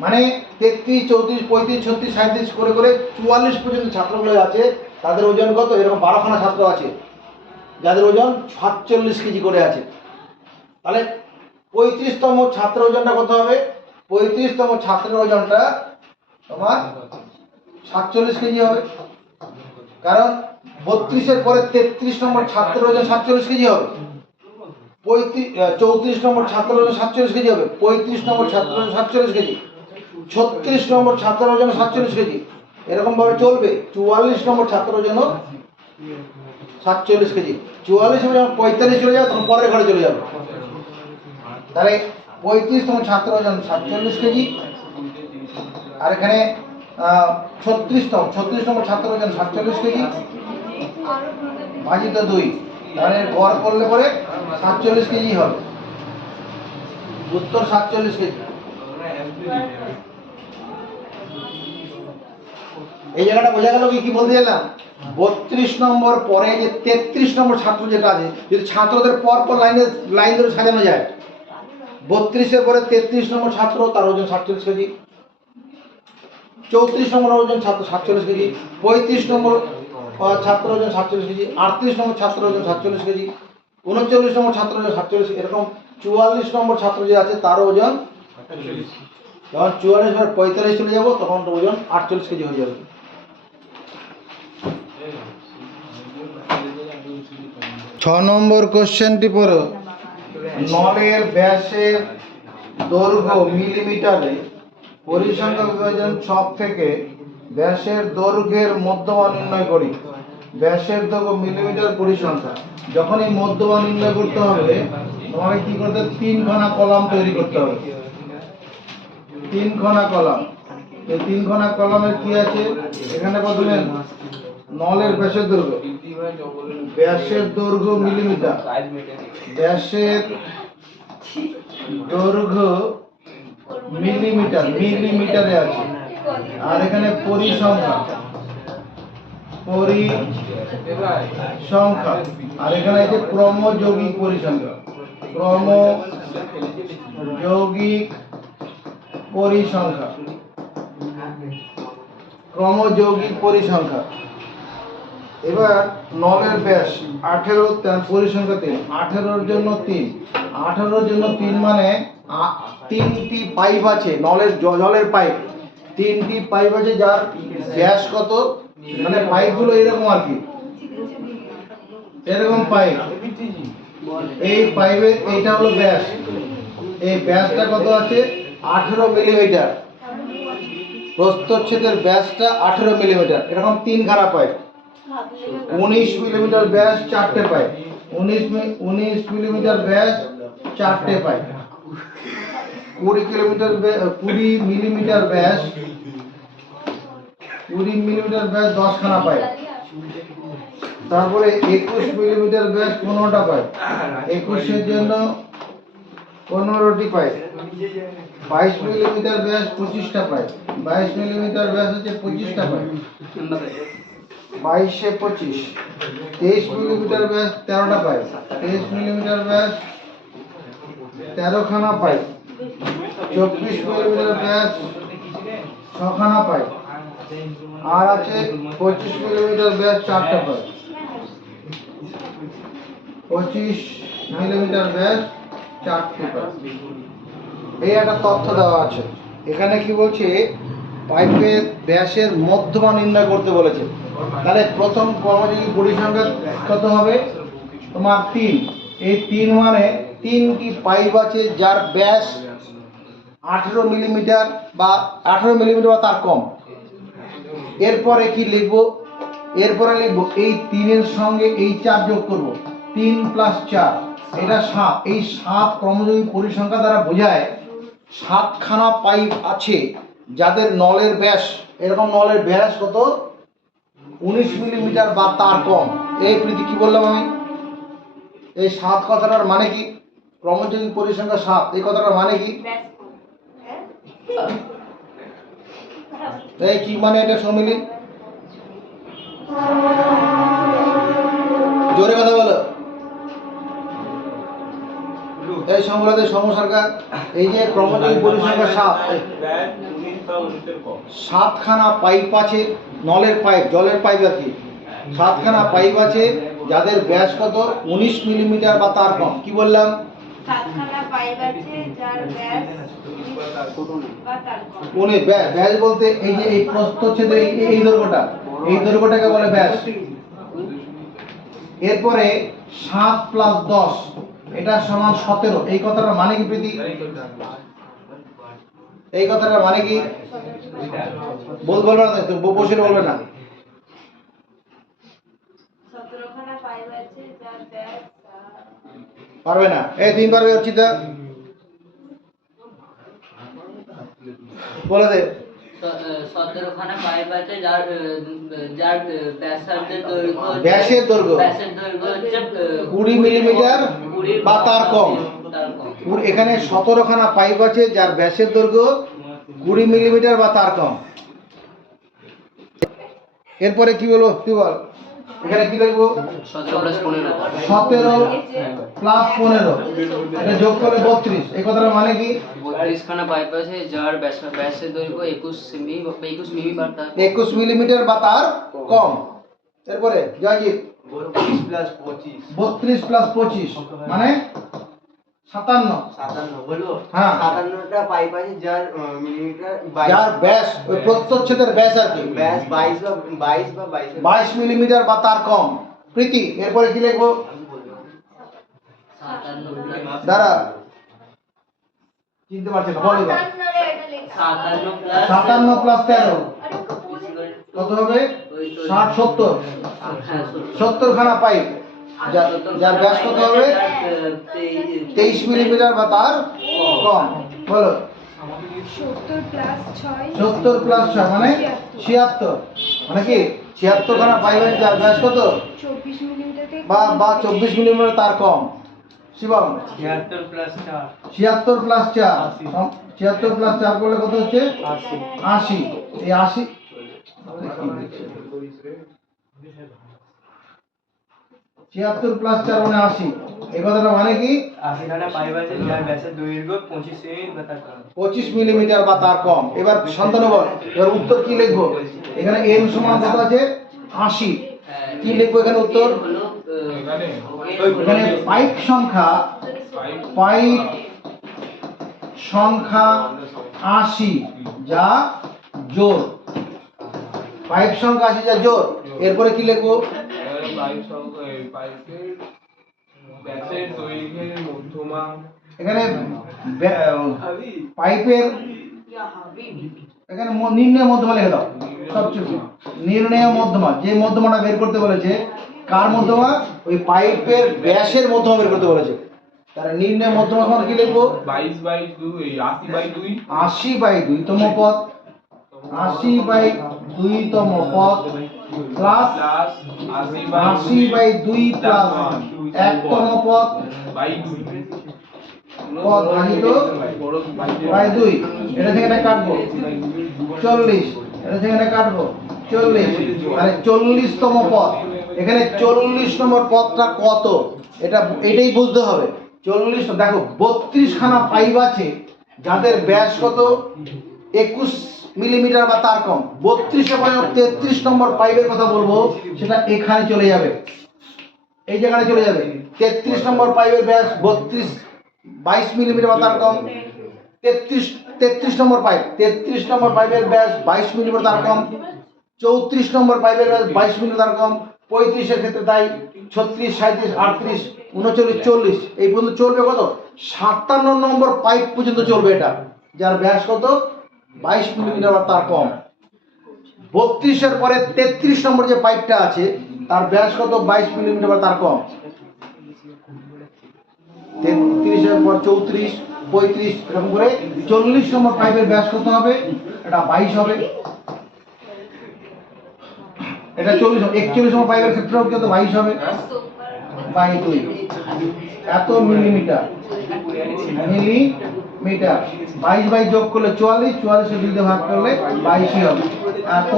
মানে 33, 34, 35, 36, 37 করে করে 44 পর্যন্ত ছাত্রগুলো আছে। তাদের ওজন কত? এরকম 12খানা ছাত্র আছে যাদের ওজন 47 কেজি করে আছে। তাহলে 35তম ছাত্র ওজনটা কত হবে? 35তম ছাত্রের ওজনটা তোমার 47 কেজি হবে, কারণ 32-এর পরে 33 নম্বর ছাত্রের ওজন 47 কেজি হবে। 34 নম্বর ছাত্রের ওজন 47 কেজি হবে, 35 নম্বর ছাত্রের ওজন 47 কেজি, 36 নম্বর ছাত্রের ওজন 47 কেজি, এরকম ভাবে চলবে। 44 নম্বর ছাত্রের ওজন 47 কেজি। 44 যখন 45 চলে যাবে তখন পরের ঘরে চলে যাবে। তাহলে 35তম ছাত্র ওজন 47 কেজি, আর এখানে 36 নম্বর ছাত্র ওজন 47 কেজি ভাজিত 2, তাহলে গড় করলে পরে 47 কেজি হবে। উত্তর 47 কেজি। এই জায়গাটা বোঝা গেল কি বলতে চাইলাম? 32 নম্বর পরে যে 33 নম্বর ছাত্র যেটা আছে, যদি ছাত্রদের পর পর লাইন ধরে সাজানো যায়, 32-এর পরে 33 নম্বর ছাত্র, তার ওজন 47 কেজি, 34 নম্বর ওজন ছাত্র 47 কেজি, 35 নম্বর ছাত্র ওজন 47 কেজি, 38 নম্বর ছাত্র ওজন 47 কেজি, 39 নম্বর ছাত্র ওজন 47, এরকম 44 নম্বর ছাত্র যে আছে তার ওজন, যখন 44 পরে 45 চলে যাব তখন ওজন 48 কেজি হয়ে যাবে। ছ নম্বর কোশ্চেনটি পড়ো। নলের ব্যাসের দৈর্ঘ্য মিলিমিটারে, পরিসংখ্যক বিভাজন ছক থেকে ব্যাসের দৈর্ঘ্যের মধ্যমা নির্ণয় করি। ব্যাসের দৈর্ঘ্য মিলিমিটার পরিসংখ্যা। যখন এই মধ্যমা নির্ণয় করতে হবে তোমাকে কি করতে হবে? 3খানা কলাম তৈরি করতে হবে। 3খানা কলাম। এই 3খানা কলামের কি আছে? এখানে প্রথমে নলের ব্যাসের দৈর্ঘ্য, ব্যাসের দৈর্ঘ্য মিলিমিটার, ব্যাসের দৈর্ঘ্য মিলিমিটারে আছে। আর এখানে পরিসংখ্যা, আর এখানে আছে ক্রমযৌগিক পরিসংখ্যা, ক্রমযৌগিক পরিসংখ্যা, ক্রমযৌগিক পরিসংখ্যা। এবার নলের ব্যাস 18, পরিসংখ্যা 3, 18-র জন্য 3, 18-র জন্য 3 মানে 3টি পাইপ আছে, নলের জলের পাইপ 3টি পাইপ আছে, যার ব্যাস কত? মানে পাইপগুলো এরকম আর কি, এরকম পাইপ। এই পাইপের এইটা হলো ব্যাস, এই ব্যাসটা কত আছে? 18 মিলিমিটার। প্রস্থচ্ছেদের ব্যাসটা 18 মিলিমিটার। এরকম 3খানা পাইপ, 19 মিলিমিটার ব্যাস, 4টে পাইপ, 19 মিলিমিটার ব্যাস, 4টে পাইপ, 20 মিলিমিটার ব্যাস, 10খানা পাইপ। তারপরে 21 মিলিমিটার ব্যাস, 15টা পাইপ, 21-এর জন্য 15টি পাইপ, 22 মিলিমিটার ব্যাস, 25টা পাইপ, 22 মিলিমিটার ব্যাস হচ্ছে 25টা পাইপ, 22 এ 25, 23 মিলিমিটার ব্যাস, 13টা পাইপ, 23 মিলিমিটার ব্যাস, 13খানা পাইপ, 24 মিলিমিটার ব্যাস, 6খানা পাইপ, আর আছে 25 মিলিমিটার ব্যাস, 4টা পাইপ, 25 মিলিমিটার ব্যাস, 4টি পাইপ। এই একটা তথ্য দেওয়া আছে। এখানে কি বলছে? পাইপের ব্যাসের মধ্যমা নির্ণয় করতে বলেছে। তাহলে প্রথম ক্রমযৌগিক পরিসংখ্যা কত হবে? তোমার 3। এই 3 মানে 3টি পাইপ আছে যার ব্যাস 18 মিলিমিটার বা 18 মিলিমিটার বা তার কম। এরপরে কি লিখবো? এরপরে লিখবো এই 3-এর সঙ্গে এই 4 যোগ করব, 3 + 4 এটা 7। এই 7 ক্রমযোগী পরিসংখ্যা দ্বারা বোঝায় 7খানা পাইপ আছে যাদের নলের ব্যাস, এরকম নলের ব্যাস কত 19 মিলিমিটার বা তার কম। এই প্রীতি কি বললাম আমি? এই 7 কথাটার মানে কি? ক্রমযোগী পরিসংখ্যা 7 এই কথাটার মানে কি? এই কি মানে এটা সমিলি? জোরে কথা বলো। এই সম্প্রদায়ের সমস্যাটা এই যে ক্রমযোগী পরিসংখ্যা 7, 7খানা পাইপ আছে, নলের পাইপ, জলের পাইপ আর কি। 7খানা পাইপ আছে যাদের ব্যাস কত 19 মিলিমিটার বা তার কম। কি বললাম? 7খানা পাইপ আছে যার ব্যাস বা তার কম। ব্যাস বলতে এই যে এই প্রস্থচ্ছেদের এই দৈর্ঘ্যটা, এই দৈর্ঘ্যটাকে বলে ব্যাস। এরপরে 7 + 10 এটা সমান 17। এই কথাটার মানে কি প্রীতি? এই কথাটার মানে কি? বলবে না তো, বসে বলবে না। 17খানা পাইপ আছে যার ব্যাস পারবে না। এই 3 পারবে অর্চিতা, বলে দে। 17খানা পাইপ আছে যার যার ব্যাসার্ধের দৈর্ঘ্য ব্যাসের দৈর্ঘ্য হচ্ছে 20 মিলিমিটার বা তার কম। তার কম। এখানে 17খানা পাইপ আছে যার ব্যাসের দৈর্ঘ্য 20 মিলিমিটার বা তার কম। এরপরে কি বলবো তুই বল? এখানে কি লিখবো? 17 + 15 17 + 15 এটা যোগ করে 32। এই কথাটার মানে কি? 32খানা পাইপ আছে যার ব্যাসের দৈর্ঘ্য 21 মিমি বা তার 21 মিলিমিটার বা তার কম। এরপরে জয়জিৎ 32 + 25 32 + 25 মানে 57। 57 বলবো? হ্যাঁ। 57টা পাইপ আছে যার মিলিমিটার যার ব্যাস ওই প্রস্থচ্ছেদের ব্যাস আর কি ব্যাস 22 বা 22 মিলিমিটার বা তার কম। প্রীতি এরপরে কি লিখবো? 57 দাঁড়া, চিনতে পারছি না, বল এবার। 57 + 13 কত হবে? 60 70 70খানা পাইপ যার ব্যাস কত হবে 23 মিলিমিটার বা তার কম। বলো। 70 + 6 70 + 6 মানে 76। মানে কি 76খানা পাইপ আছে যার ব্যাস কত 24 মিলিমিটার থেকে বা 24 মিলিমিটার তার কম। শিবম 76 + 4 76 + 4 76 + 4 করলে কত হচ্ছে 80। এই 80 76 + 4 মানে 80। এই কথাটা মানে কি? 80খানা পাইপ আছে যার ব্যাসের দৈর্ঘ্য 25 মিমি বা তার কম। 25 মিলিমিটার বা তার কম। এবার শান্তনু বল, এবার উত্তর কি লিখবো? এখানে n সমান কত আছে 80। কি লিখবো এখানে উত্তর? হলো এখানে পাইপ সংখ্যা 80 যা জোর। পাইপ সংখ্যা 80 যা জোর। এরপরে কি লিখবো? পাইপের ব্যাসের দৈর্ঘ্যের মধ্যমা এখানে পাইপের এখানে নির্ণয় মধ্যমা লিখে দাও। সবচেয়ে নির্ণয় মধ্যমা, যে মধ্যমাটা বের করতে বলেছে কার মধ্যমা? ওই পাইপের ব্যাসের মধ্যমা বের করতে বলেছে। তার নির্ণয় মধ্যমা সমান কি লিখবো? 22/2 80/2 80/2 তম পদ, 80/2 তম পদ প্লাস 80/2 প্লাস 1 তম পদ পদ ভাজিত বাই 2। এটা থেকে এটা কাটবো 40, এটা থেকে এটা কাটবো 40, মানে 40 তম পদ। এখানে 40 নম্বর পদটা কত এটাই বুঝতে হবে। 40 দেখো 32খানা পাইপ আছে যাদের ব্যাস কত 21 মিলিমিটার বা তার কম। 32 পরে 33 নম্বর পাইপের কথা বলবো, সেটা এখানে চলে যাবে, এই জায়গায় চলে যাবে। 33 নম্বর পাইপের ব্যাস 22 মিলিমিটার বা তার কম। 33 নম্বর পাইপ, 33 নম্বর পাইপের ব্যাস 22 মিলিমিটার তার কম। 34 নম্বর পাইপের ব্যাস 22 মিলিমিটার তার কম। 35 এর ক্ষেত্রে তাই। 36 37 38 39 40 এই পর্যন্ত চলবে কত 57 নম্বর পাইপ পর্যন্ত চলবে এটা, যার ব্যাস কত 22 মিলিমিটার বা তার কম। 32 এর পরে 33 নম্বর যে পাইপটা আছে তার ব্যাস কত 22 মিলিমিটার বা তার কম। 33-এর পর 34, 35 এরকম করে 40 নম্বর পাইপের ব্যাস কত হবে? এটা 22 হবে। এটা 40, 41 নম্বর পাইপের ক্ষেত্রেও কিন্তু 22 হবে, 22 এত মিলিমিটার। 22 যোগ করলে 44, 44 2 দিয়ে ভাগ করলে 22 হবে, এত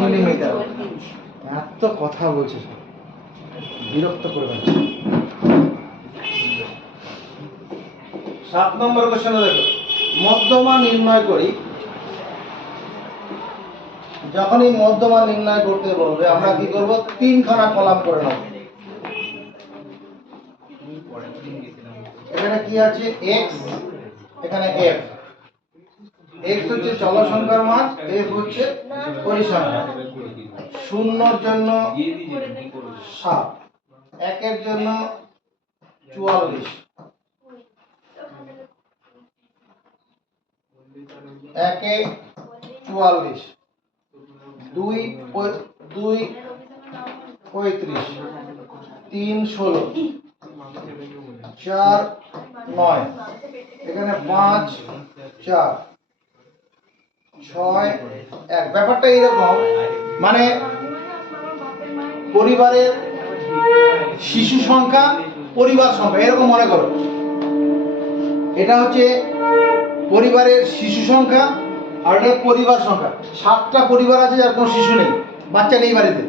মিলিমিটার। এত কথা বলছে, বিরক্ত করে দিচ্ছে। 7 নম্বর কোশ্চেনে দেখো, মধ্যমা নির্ণয় করি। যখনই মধ্যমা নির্ণয় করতে বলবে আমরা কি করব? 3খানা কলাম করে নেব। এখানে কি আছে? x, এখানে f। x হচ্ছে চল সংখ্যার মান, f হচ্ছে পরিসংখ্যা। 0 এর জন্য 7, 1 এর জন্য 44, 1 এ 44, 2 35, 3 16, 4 9, এখানে 5 4 6 1। ব্যাপারটা এরকম, মানে পরিবারের শিশু সংখ্যা, পরিবার সংখ্যা এরকম মনে করো। এটা হচ্ছে পরিবারের শিশু সংখ্যা আর এটা পরিবার সংখ্যা। 7টা পরিবার আছে যার কোনো শিশু নেই, বাচ্চা নেই বাড়িতে।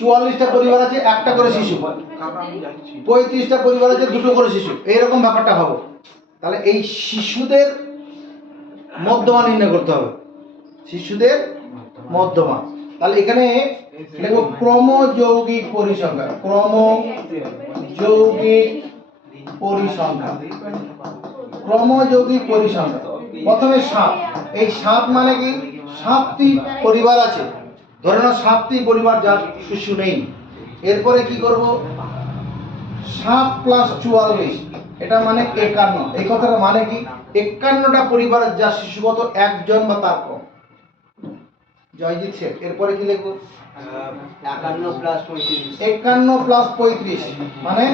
44টা পরিবার আছে, একটা করে শিশু। 35টা পরিবার আছে, 2টো করে শিশু। এইরকম ব্যাপারটা হবে। তাহলে এই শিশুদের মধ্যমা নির্ণয় করতে হবে, শিশুদের মধ্যমা। তাহলে এখানে দেখো ক্রমযৌগিক পরিসংখ্যা, ক্রমযৌগিক পরিসংখ্যা, ক্রমযৌগিক পরিসংখ্যা। প্রথমে 7, এই 7 মানে কি? 7টি পরিবার আছে, ধরে নাও 7টি পরিবার যার শিশু নেই। এরপরে কি করব? 7 + 44, এটা মানে 51। এই কথাটা মানে কি? 51টা পরিবারের যার শিশু কত? 1জন বা তার কম। জয়জিৎ শেখ। এরপরে কি লিখব? 51 + 35, 51 + 35 মানে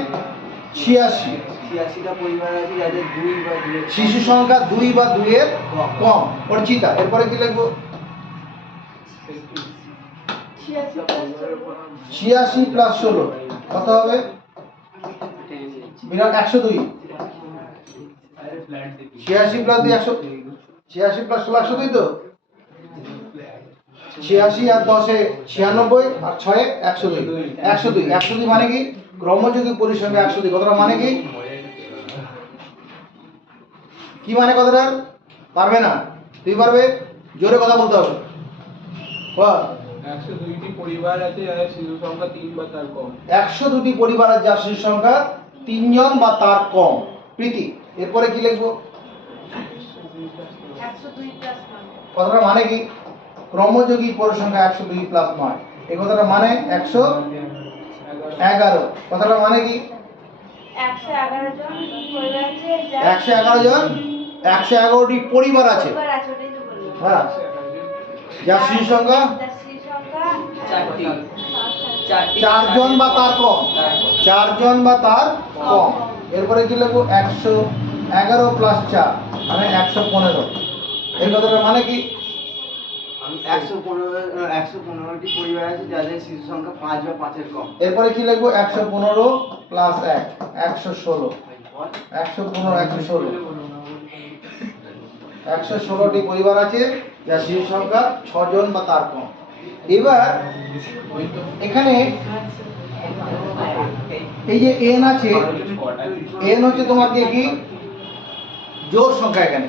86। 86টা পরিবার আছে যাদের 2 বা 2 এর শিশু সংখ্যা 2 বা 2 এর কম, অর্চিতা। এরপরে কি লিখব? 86 + 16 কত হবে? 102। 86 + 2 100, 86 + 16 102 তো। 86 আর 10 এ 96 আর 6 এ 102। 102 মানে কি? ক্রমযৌগিক পরিসংখ্যা 102। কথাটা মানে কি? কি মানে কথাটা? পারবে না? তুই পারবে? জোরে কথা বলতে হবে। বল। 102টি পরিবার আছে যাদের শিশু সংখ্যা 3 বা তার কম। 102টি পরিবার আছে যার শিশু সংখ্যা 3 জন বা তার কম। প্রীতি। এরপরে কি লিখব? 102 + 9। কথাটা মানে কি? ক্রমযৌগিক পরিসংখ্যা 102 + 9। এই কথাটা মানে 111। কথাটা মানে কি? 111 জন পরিবার আছে, 111 জন, 111টি পরিবার আছে। পরিবার আছে, ওটাই তো বললাম। হ্যাঁ, যার শিশু সংখ্যা যার শিশু সংখ্যা 4টি, 4 জন বা তার কম, 4 জন বা তার কম। এরপরে কি লিখব? 111 + 4 মানে 115। এই কথাটা মানে কি? 115টি পরিবার আছে যাদের শিশু সংখ্যা 5 বা 5 এর কম। এরপরে কি লিখব? 115 + 1 116। 115 116, 116টি পরিবার আছে যার শিশু সংখ্যা 6 জন বা তার কম। এবার এখানে এই যে n আছে, n হচ্ছে তোমাকে কি? জোড় সংখ্যা। এখানে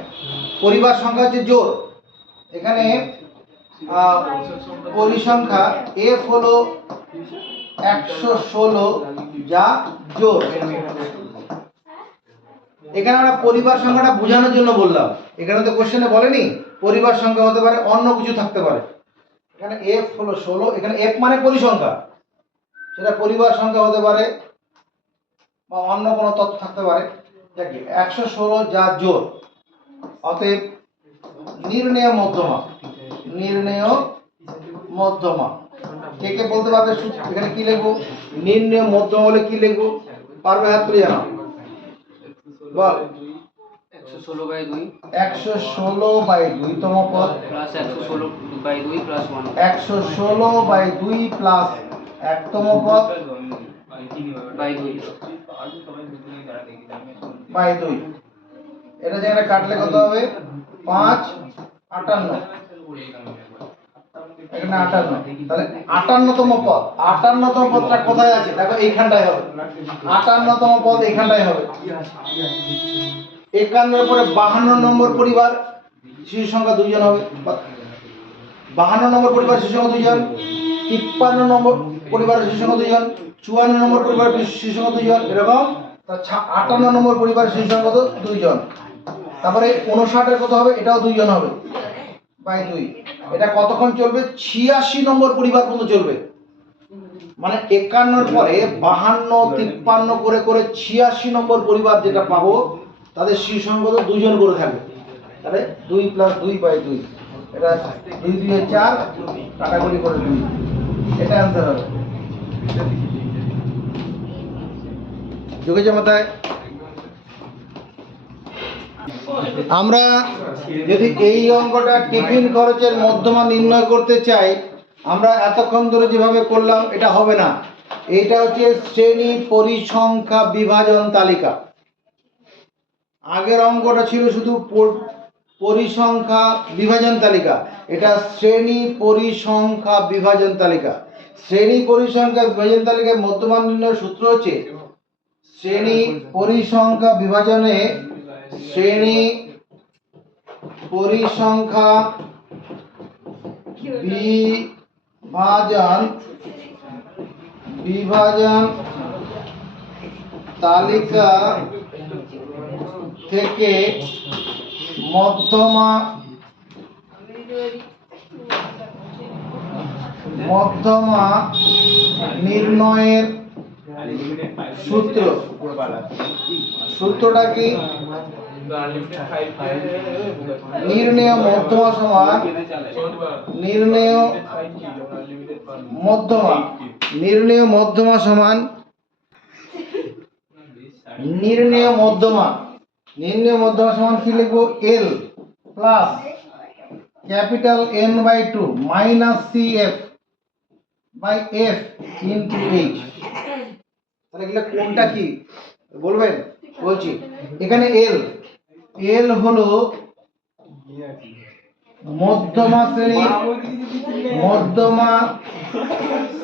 পরিবার সংখ্যা হচ্ছে জোড়। এখানে পরিসংখ্যা f হলো 116 যা জোড়। এখানে আমরা পরিবার সংখ্যাটা বোঝানোর জন্য বললাম। এখানে তো কোশ্চেনে বলেনি পরিবার সংখ্যা হতে পারে, অন্য কিছু থাকতে পারে। এখানে f হলো 16, এখানে f মানে পরিসংখ্যা, সেটা পরিবার সংখ্যা হতে পারে বা অন্য কোনো তথ্য থাকতে পারে। দেখি 116 যা জোড়, অতএব নির্ণেয় মধ্যমা, নির্ণেয় মধ্যমা। কে বলতে পারবে? এখানে কি লিখবো? নির্ণেয় মধ্যমা বলে কি লিখবো? পারবে? হাত তুলে জানাও। বল 116/2 116/2 তম পদ প্লাস 116/2 প্লাস 1 116/2 প্লাস 1তম পদ বাই 2 2 এটা যেখানে কাটলে কত হবে 5 58 এখানে 58 তাহলে 58তম পদ 58তম পদটা কোথায় আছে দেখো এইখানটায় হবে 58তম পদ এইখানটায় হবে 51 এর পরে 52 নম্বর পরিবার শিশু সংখ্যা 2 জন হবে 52 নম্বর পরিবার শিশু সংখ্যা 2 জন 53 নম্বর পরিবার শিশু সংখ্যা 2 জন 54 নম্বর পরিবার শিশু সংখ্যা 2 জন এরকম তা 58 নম্বর পরিবার শিশু সংখ্যা কত 2 জন তারপরে 59 এর কত হবে এটাও 2 জন হবে বাই 2 এটা কতক্ষণ চলবে 86 নম্বর পরিবার পর্যন্ত চলবে মানে 51 এর পরে 52 53 করে করে 86 নম্বর পরিবার যেটা পাবো তাদের শিশু সংখ্যা 2 জন করে থাকবে তাহলে 2 + 2/2 এটা 2 2 4 কাটাকুটি করে 2 এটা आंसर হবে যোগেশ মাথায় আমরা যদি এই অঙ্কটা টিফিন খরচের মধ্যমা নির্ণয় করতে চাই আমরা এতক্ষণ ধরে যেভাবে করলাম এটা হবে না এইটা হচ্ছে শ্রেণী পরিসংখ্যা বিভাজন তালিকা আগের অঙ্কটা ছিল শুধু পরিসংখ্যা বিভাজন তালিকা এটা শ্রেণী পরিসংখ্যা বিভাজন তালিকা শ্রেণী পরিসংখ্যা বিভাজন তালিকায় মধ্যমান নির্ণয়ের সূত্র হচ্ছে শ্রেণী পরিসংখ্যা বিভাজনে শ্রেণী পরিসংখ্যা বিভাজন তালিকা থেকে মধ্যমা নির্ণয়ের সূত্রটা কি নির্ণেয় মধ্যমা সমান নির্ণেয় মধ্যমা সমান কি লিখবো L plus capital N/2 minus CF by F into H তাহলে এগুলো কোনটা কি বলবেন বলছি এখানে L হলো মধ্যমা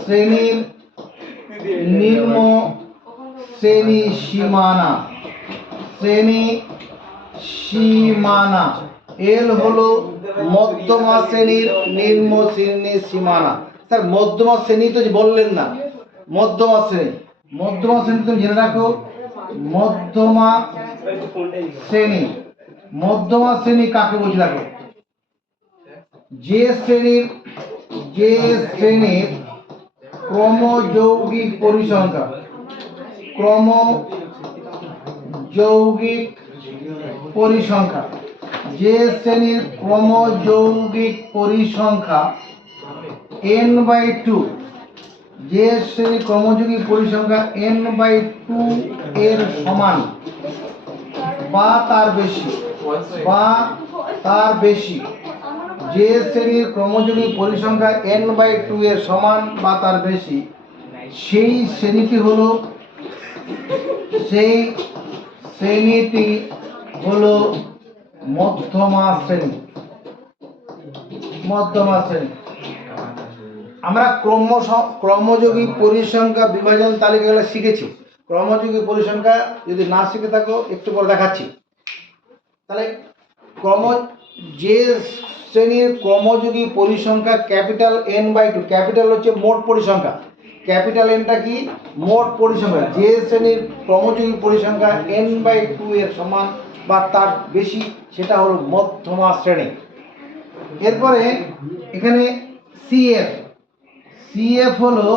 শ্রেণীর নিম্ন শ্রেণী সীমানা L হলো মধ্যমা শ্রেণীর নিম্ন শ্রেণী সীমানা স্যার মধ্যমা শ্রেণী তো বললেন না মধ্যমা শ্রেণী তুমি জেনে রাখো মধ্যমা শ্রেণী কাকে বলছি দেখো যে শ্রেণীর ক্রমযৌগিক পরিসংখ্যা যে শ্রেণীর ক্রমযৌগিক পরিসংখ্যা n/2 যে শ্রেণীর ক্রমযৌগিক পরিসংখ্যা n/2 এর সমান বা তার বেশি যে শ্রেণীর ক্রমযৌগিক পরিসংখ্যা n/2 এর সমান বা তার বেশি সেই শ্রেণীটি হলো মধ্যমা শ্রেণী আমরা ক্রমযৌগিক পরিসংখ্যা বিভাজন তালিকাগুলো শিখেছি ক্রমযৌগিক পরিসংখ্যা যদি না শিখে থাকো একটু পরে দেখাচ্ছি তাহলে যে শ্রেণীর ক্রমযৌগিক পরিসংখ্যা ক্যাপিটাল N/2 ক্যাপিটাল হচ্ছে মোট পরিসংখ্যা ক্যাপিটাল Nটা কি মোট পরিসংখ্যা যে শ্রেণীর ক্রমযৌগিক পরিসংখ্যা n/2 এর সমান বা তার বেশি সেটা হলো মধ্যমা শ্রেণী এরপরে এখানে CF হলো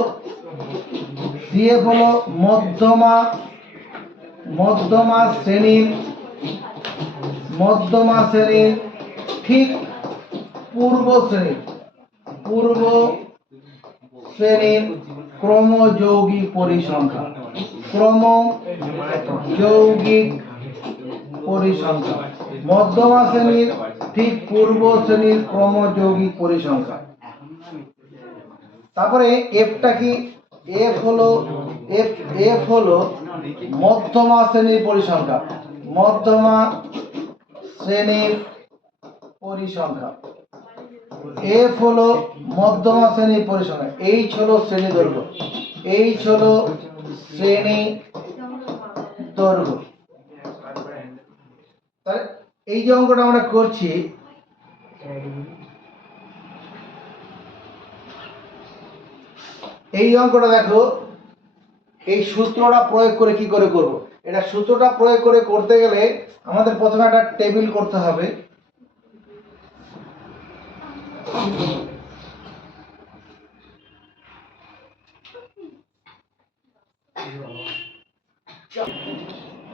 মধ্যমা শ্রেণীর ঠিক পূর্ব শ্রেণীর ক্রমযৌগিক পরিসংখ্যা পরিসংখ্যা। মধ্যমা শ্রেণীর ঠিক পূর্ব শ্রেণীর ক্রমযৌগিক পরিসংখ্যা। তারপরে এফটা কি? এফ হলো মধ্যমা শ্রেণীর পরিসংখ্যা। মধ্যমা শ্রেণীর পরিসংখ্যা। এফ হলো মধ্যমা শ্রেণীর পরিসংখ্যা। এইচ হলো শ্রেণী দৈর্ঘ্য। এইচ হলো শ্রেণী দৈর্ঘ্য। তাহলে এই যে অঙ্কটা আমরা করছি, এই অঙ্কটা দেখো, এই সূত্রটা প্রয়োগ করে কি করে করব? এটা সূত্রটা প্রয়োগ করে করতে গেলে আমাদের প্রথমে একটা টেবিল করতে হবে।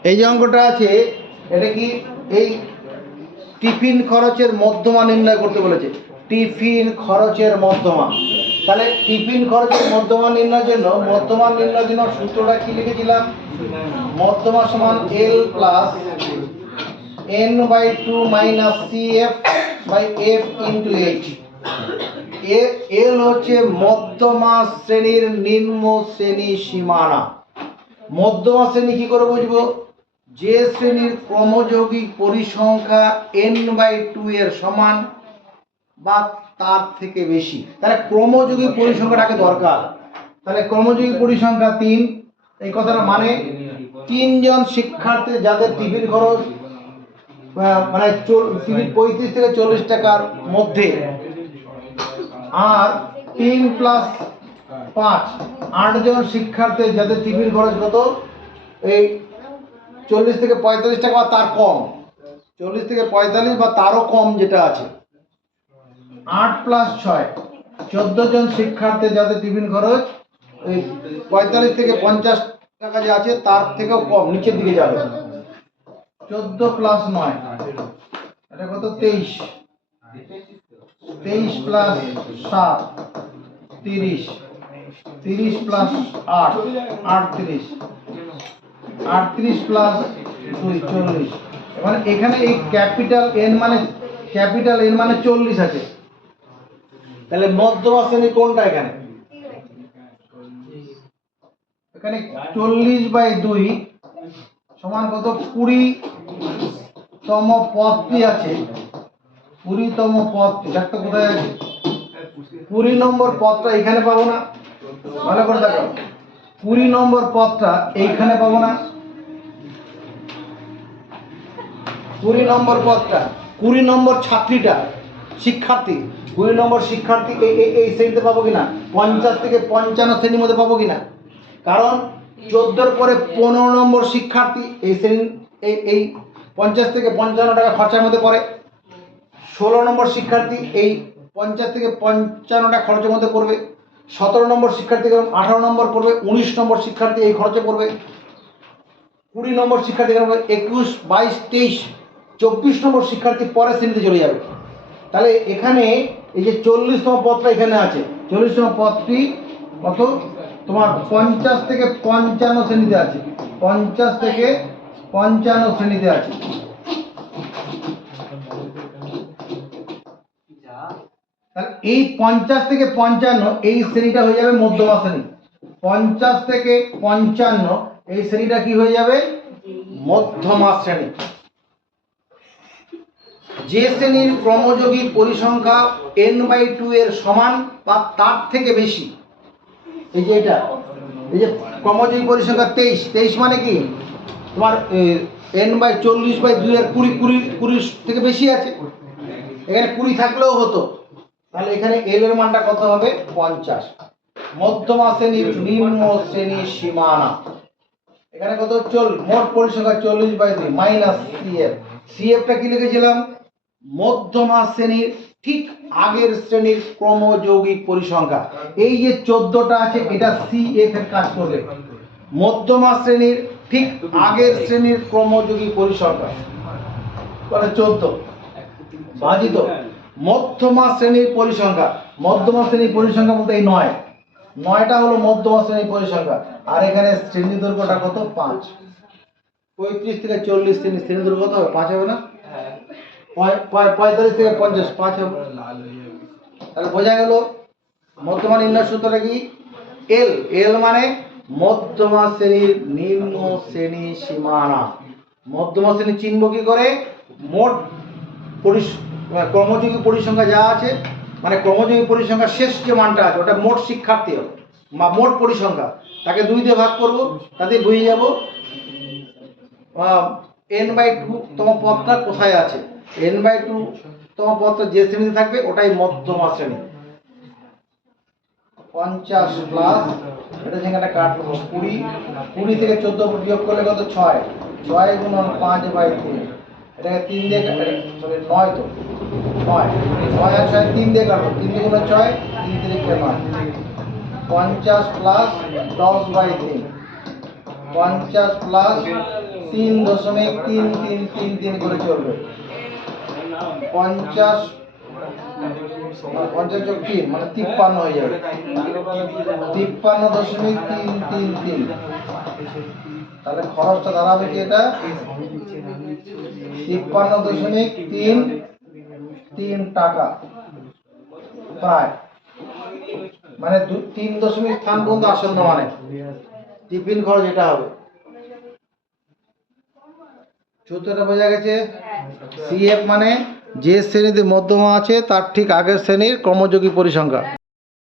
এই যে অঙ্কটা আছে, এটা কি? এই টিফিন খরচের মধ্যমা নির্ণয় করতে বলেছে। টিফিন খরচের মধ্যমা। তাহলে টিফিন খরচের মধ্যমা নির্ণয়ের জন্য সূত্রটা কি লিখেছিলাম? মধ্যমা সমান L plus n/2 minus CF by F into H। L হচ্ছে মধ্যমা শ্রেণীর নিম্ন শ্রেণী সীমানা। মধ্যমা শ্রেণী কি করে বুঝবো? যে শ্রেণীর ক্রমযৌগিক পরিসংখ্যা n/2 এর সমান বা তার থেকে বেশি। তাহলে ক্রমযৌগিক পরিসংখ্যাটাকে দরকার। তাহলে ক্রমযৌগিক পরিসংখ্যা 3। এই কথাটা মানে 3 জন শিক্ষার্থী যাদের টিফিন খরচ মানে 35 থেকে 40 টাকার মধ্যে, আর 3 প্লাস 5 8 জন শিক্ষার্থী যাদের টিফিন খরচ কত? এই 40 থেকে 45 টাকা বা তার কম। 40 থেকে 45 বা তারও কম যেটা আছে। 8 প্লাস 6 14 জন শিক্ষার্থী যাদের টিফিন খরচ এই 45 থেকে 50 টাকা যে আছে তার থেকেও কম, নিচের দিকে যাবে। 14 প্লাস 9 এটা কত? 23। 23 প্লাস 7 30। 30 প্লাস 8 38। 38 প্লাস 2 40। মানে এখানে এই ক্যাপিটাল এন মানে 40 আছে। তাহলে মধ্যমা শ্রেণী কোনটা? এখানে 40/2 সমান কত? 20তম পদটি আছে। 20তম পদটি দেখো কোথায় আছে? 20 নম্বর পদটা এখানে পাবো না? ভালো করে দেখো, 20 নম্বর পদটা এইখানে পাবো না? 20 নম্বর পদটা, 20 নম্বর ছাত্রীটা, শিক্ষার্থী, 20 নম্বর শিক্ষার্থী এই শ্রেণীতে পাবো কিনা? 50 থেকে 55 শ্রেণীর মধ্যে পাবো কিনা? কারণ 14 পরে 15 নম্বর শিক্ষার্থী এই শ্রেণী এই 50 থেকে 55 টাকা খরচার মধ্যে পড়ে। 16 নম্বর শিক্ষার্থী এই 50 থেকে 55 টাকা খরচের মধ্যে পড়বে। 17 নম্বর শিক্ষার্থী 18 নম্বর পড়বে। 19 নম্বর শিক্ষার্থী এই খরচে পড়বে। 20 নম্বর শিক্ষার্থী 21, 22, 23, 24 নম্বর শিক্ষার্থী পরের শ্রেণীতে চলে যাবে। তাহলে এখানে এই যে 40তম পদটা এখানে আছে, 40তম পদটি কত? তোমার 50 থেকে 55 শ্রেণীতে আছে। 50 থেকে 55 শ্রেণীতে আছে। তাহলে এই 50 থেকে 55 এই শ্রেণীটা হয়ে যাবে মধ্যমা শ্রেণী। 50 থেকে 55 এই শ্রেণীটা কি হয়ে যাবে? মধ্যমা শ্রেণী। যে শ্রেণীর ক্রমযৌগিক পরিসংখ্যা n/2 এর সমান বা তার থেকে বেশি। এই যে এটা, এই যে ক্রমযৌগিক পরিসংখ্যা 23 মানে কি? তোমার n/40/2 এর 20 থেকে বেশি আছে। এখানে 20 থাকলেও হতো। তাহলে এখানে এল এর মানটা কত হবে? 50। মধ্যমা শ্রেণীর নিম্ন শ্রেণী সীমানা এখানে কত? মোট পরিসংখ্যা 40/2 মাইনাস CF। CFটা কি লিখেছিলাম? মধ্যমা শ্রেণীর ঠিক আগের শ্রেণীর ক্রমযৌগিক পরিসংখ্যা। এই যে 14টা আছে এটা CF এর কাজ করবে। মধ্যমা শ্রেণীর ঠিক আগের শ্রেণীর ক্রমযৌগিক পরিসংখ্যা মানে 14 ভাজিত মধ্যমা শ্রেণীর পরিসংখ্যা। মধ্যমা শ্রেণীর পরিসংখ্যা বলতে এই 9টা হলো মধ্যমা শ্রেণীর পরিসংখ্যা। আর এখানে শ্রেণী দৈর্ঘ্যটা কত? 5। 35 থেকে 40 শ্রেণী শ্রেণী দৈর্ঘ্য কত হবে? 5 হবে না? হ্যাঁ 45 থেকে 50 5 হবে। তাহলে বোঝা গেল মধ্যমা নির্ণয় সূত্রটা কি? এল। এল মানে মধ্যমা শ্রেণীর নিম্ন শ্রেণী সীমানা। মধ্যমা শ্রেণী চিনব কি করে? মোট কর্মযোগী পরিসংখ্যা যা আছে, মানে কর্মযোগী পরিসংখ্যা শেষ যে মানটা আছে ওটা মোট শিক্ষার্থী হবে বা মোট পরিসংখ্যা, তাকে 2 দিয়ে ভাগ করব, তাতে বুঝে যাব n/2 তম পদটা কোথায় আছে। n/2 তম পদটা যে শ্রেণীতে থাকবে ওটাই মধ্যমা শ্রেণী। 50 প্লাস এটা যেখানে কাটবো 20 থেকে 14 বিয়োগ করলে কত? 6 6 গুণন 5/3, এটাকে 3 দিয়ে সরি 9 তো 9 6 আর 6 3 দিয়ে কাটবো, 3 দিয়ে গুণন 6 3 3 9 50 প্লাস 10/3 50 প্লাস 3.3333 করে চলবে 50 যোগ 3 মানে 53 হয়ে যাবে 53.333। তাহলে খরচটা দাঁড়াবে কি? এটা 53.33 টাকা প্রায়, মানে 3 দশমিক স্থান পর্যন্ত আসন্ন, মানে টিফিন খরচ এটা হবে। সূত্রটা বোঝা গেছে? সিএফ মানে যে শ্রেণীতে মধ্যমা আছে তার ঠিক আগের শ্রেণীর কর্মযোগী পরিসংখ্যা।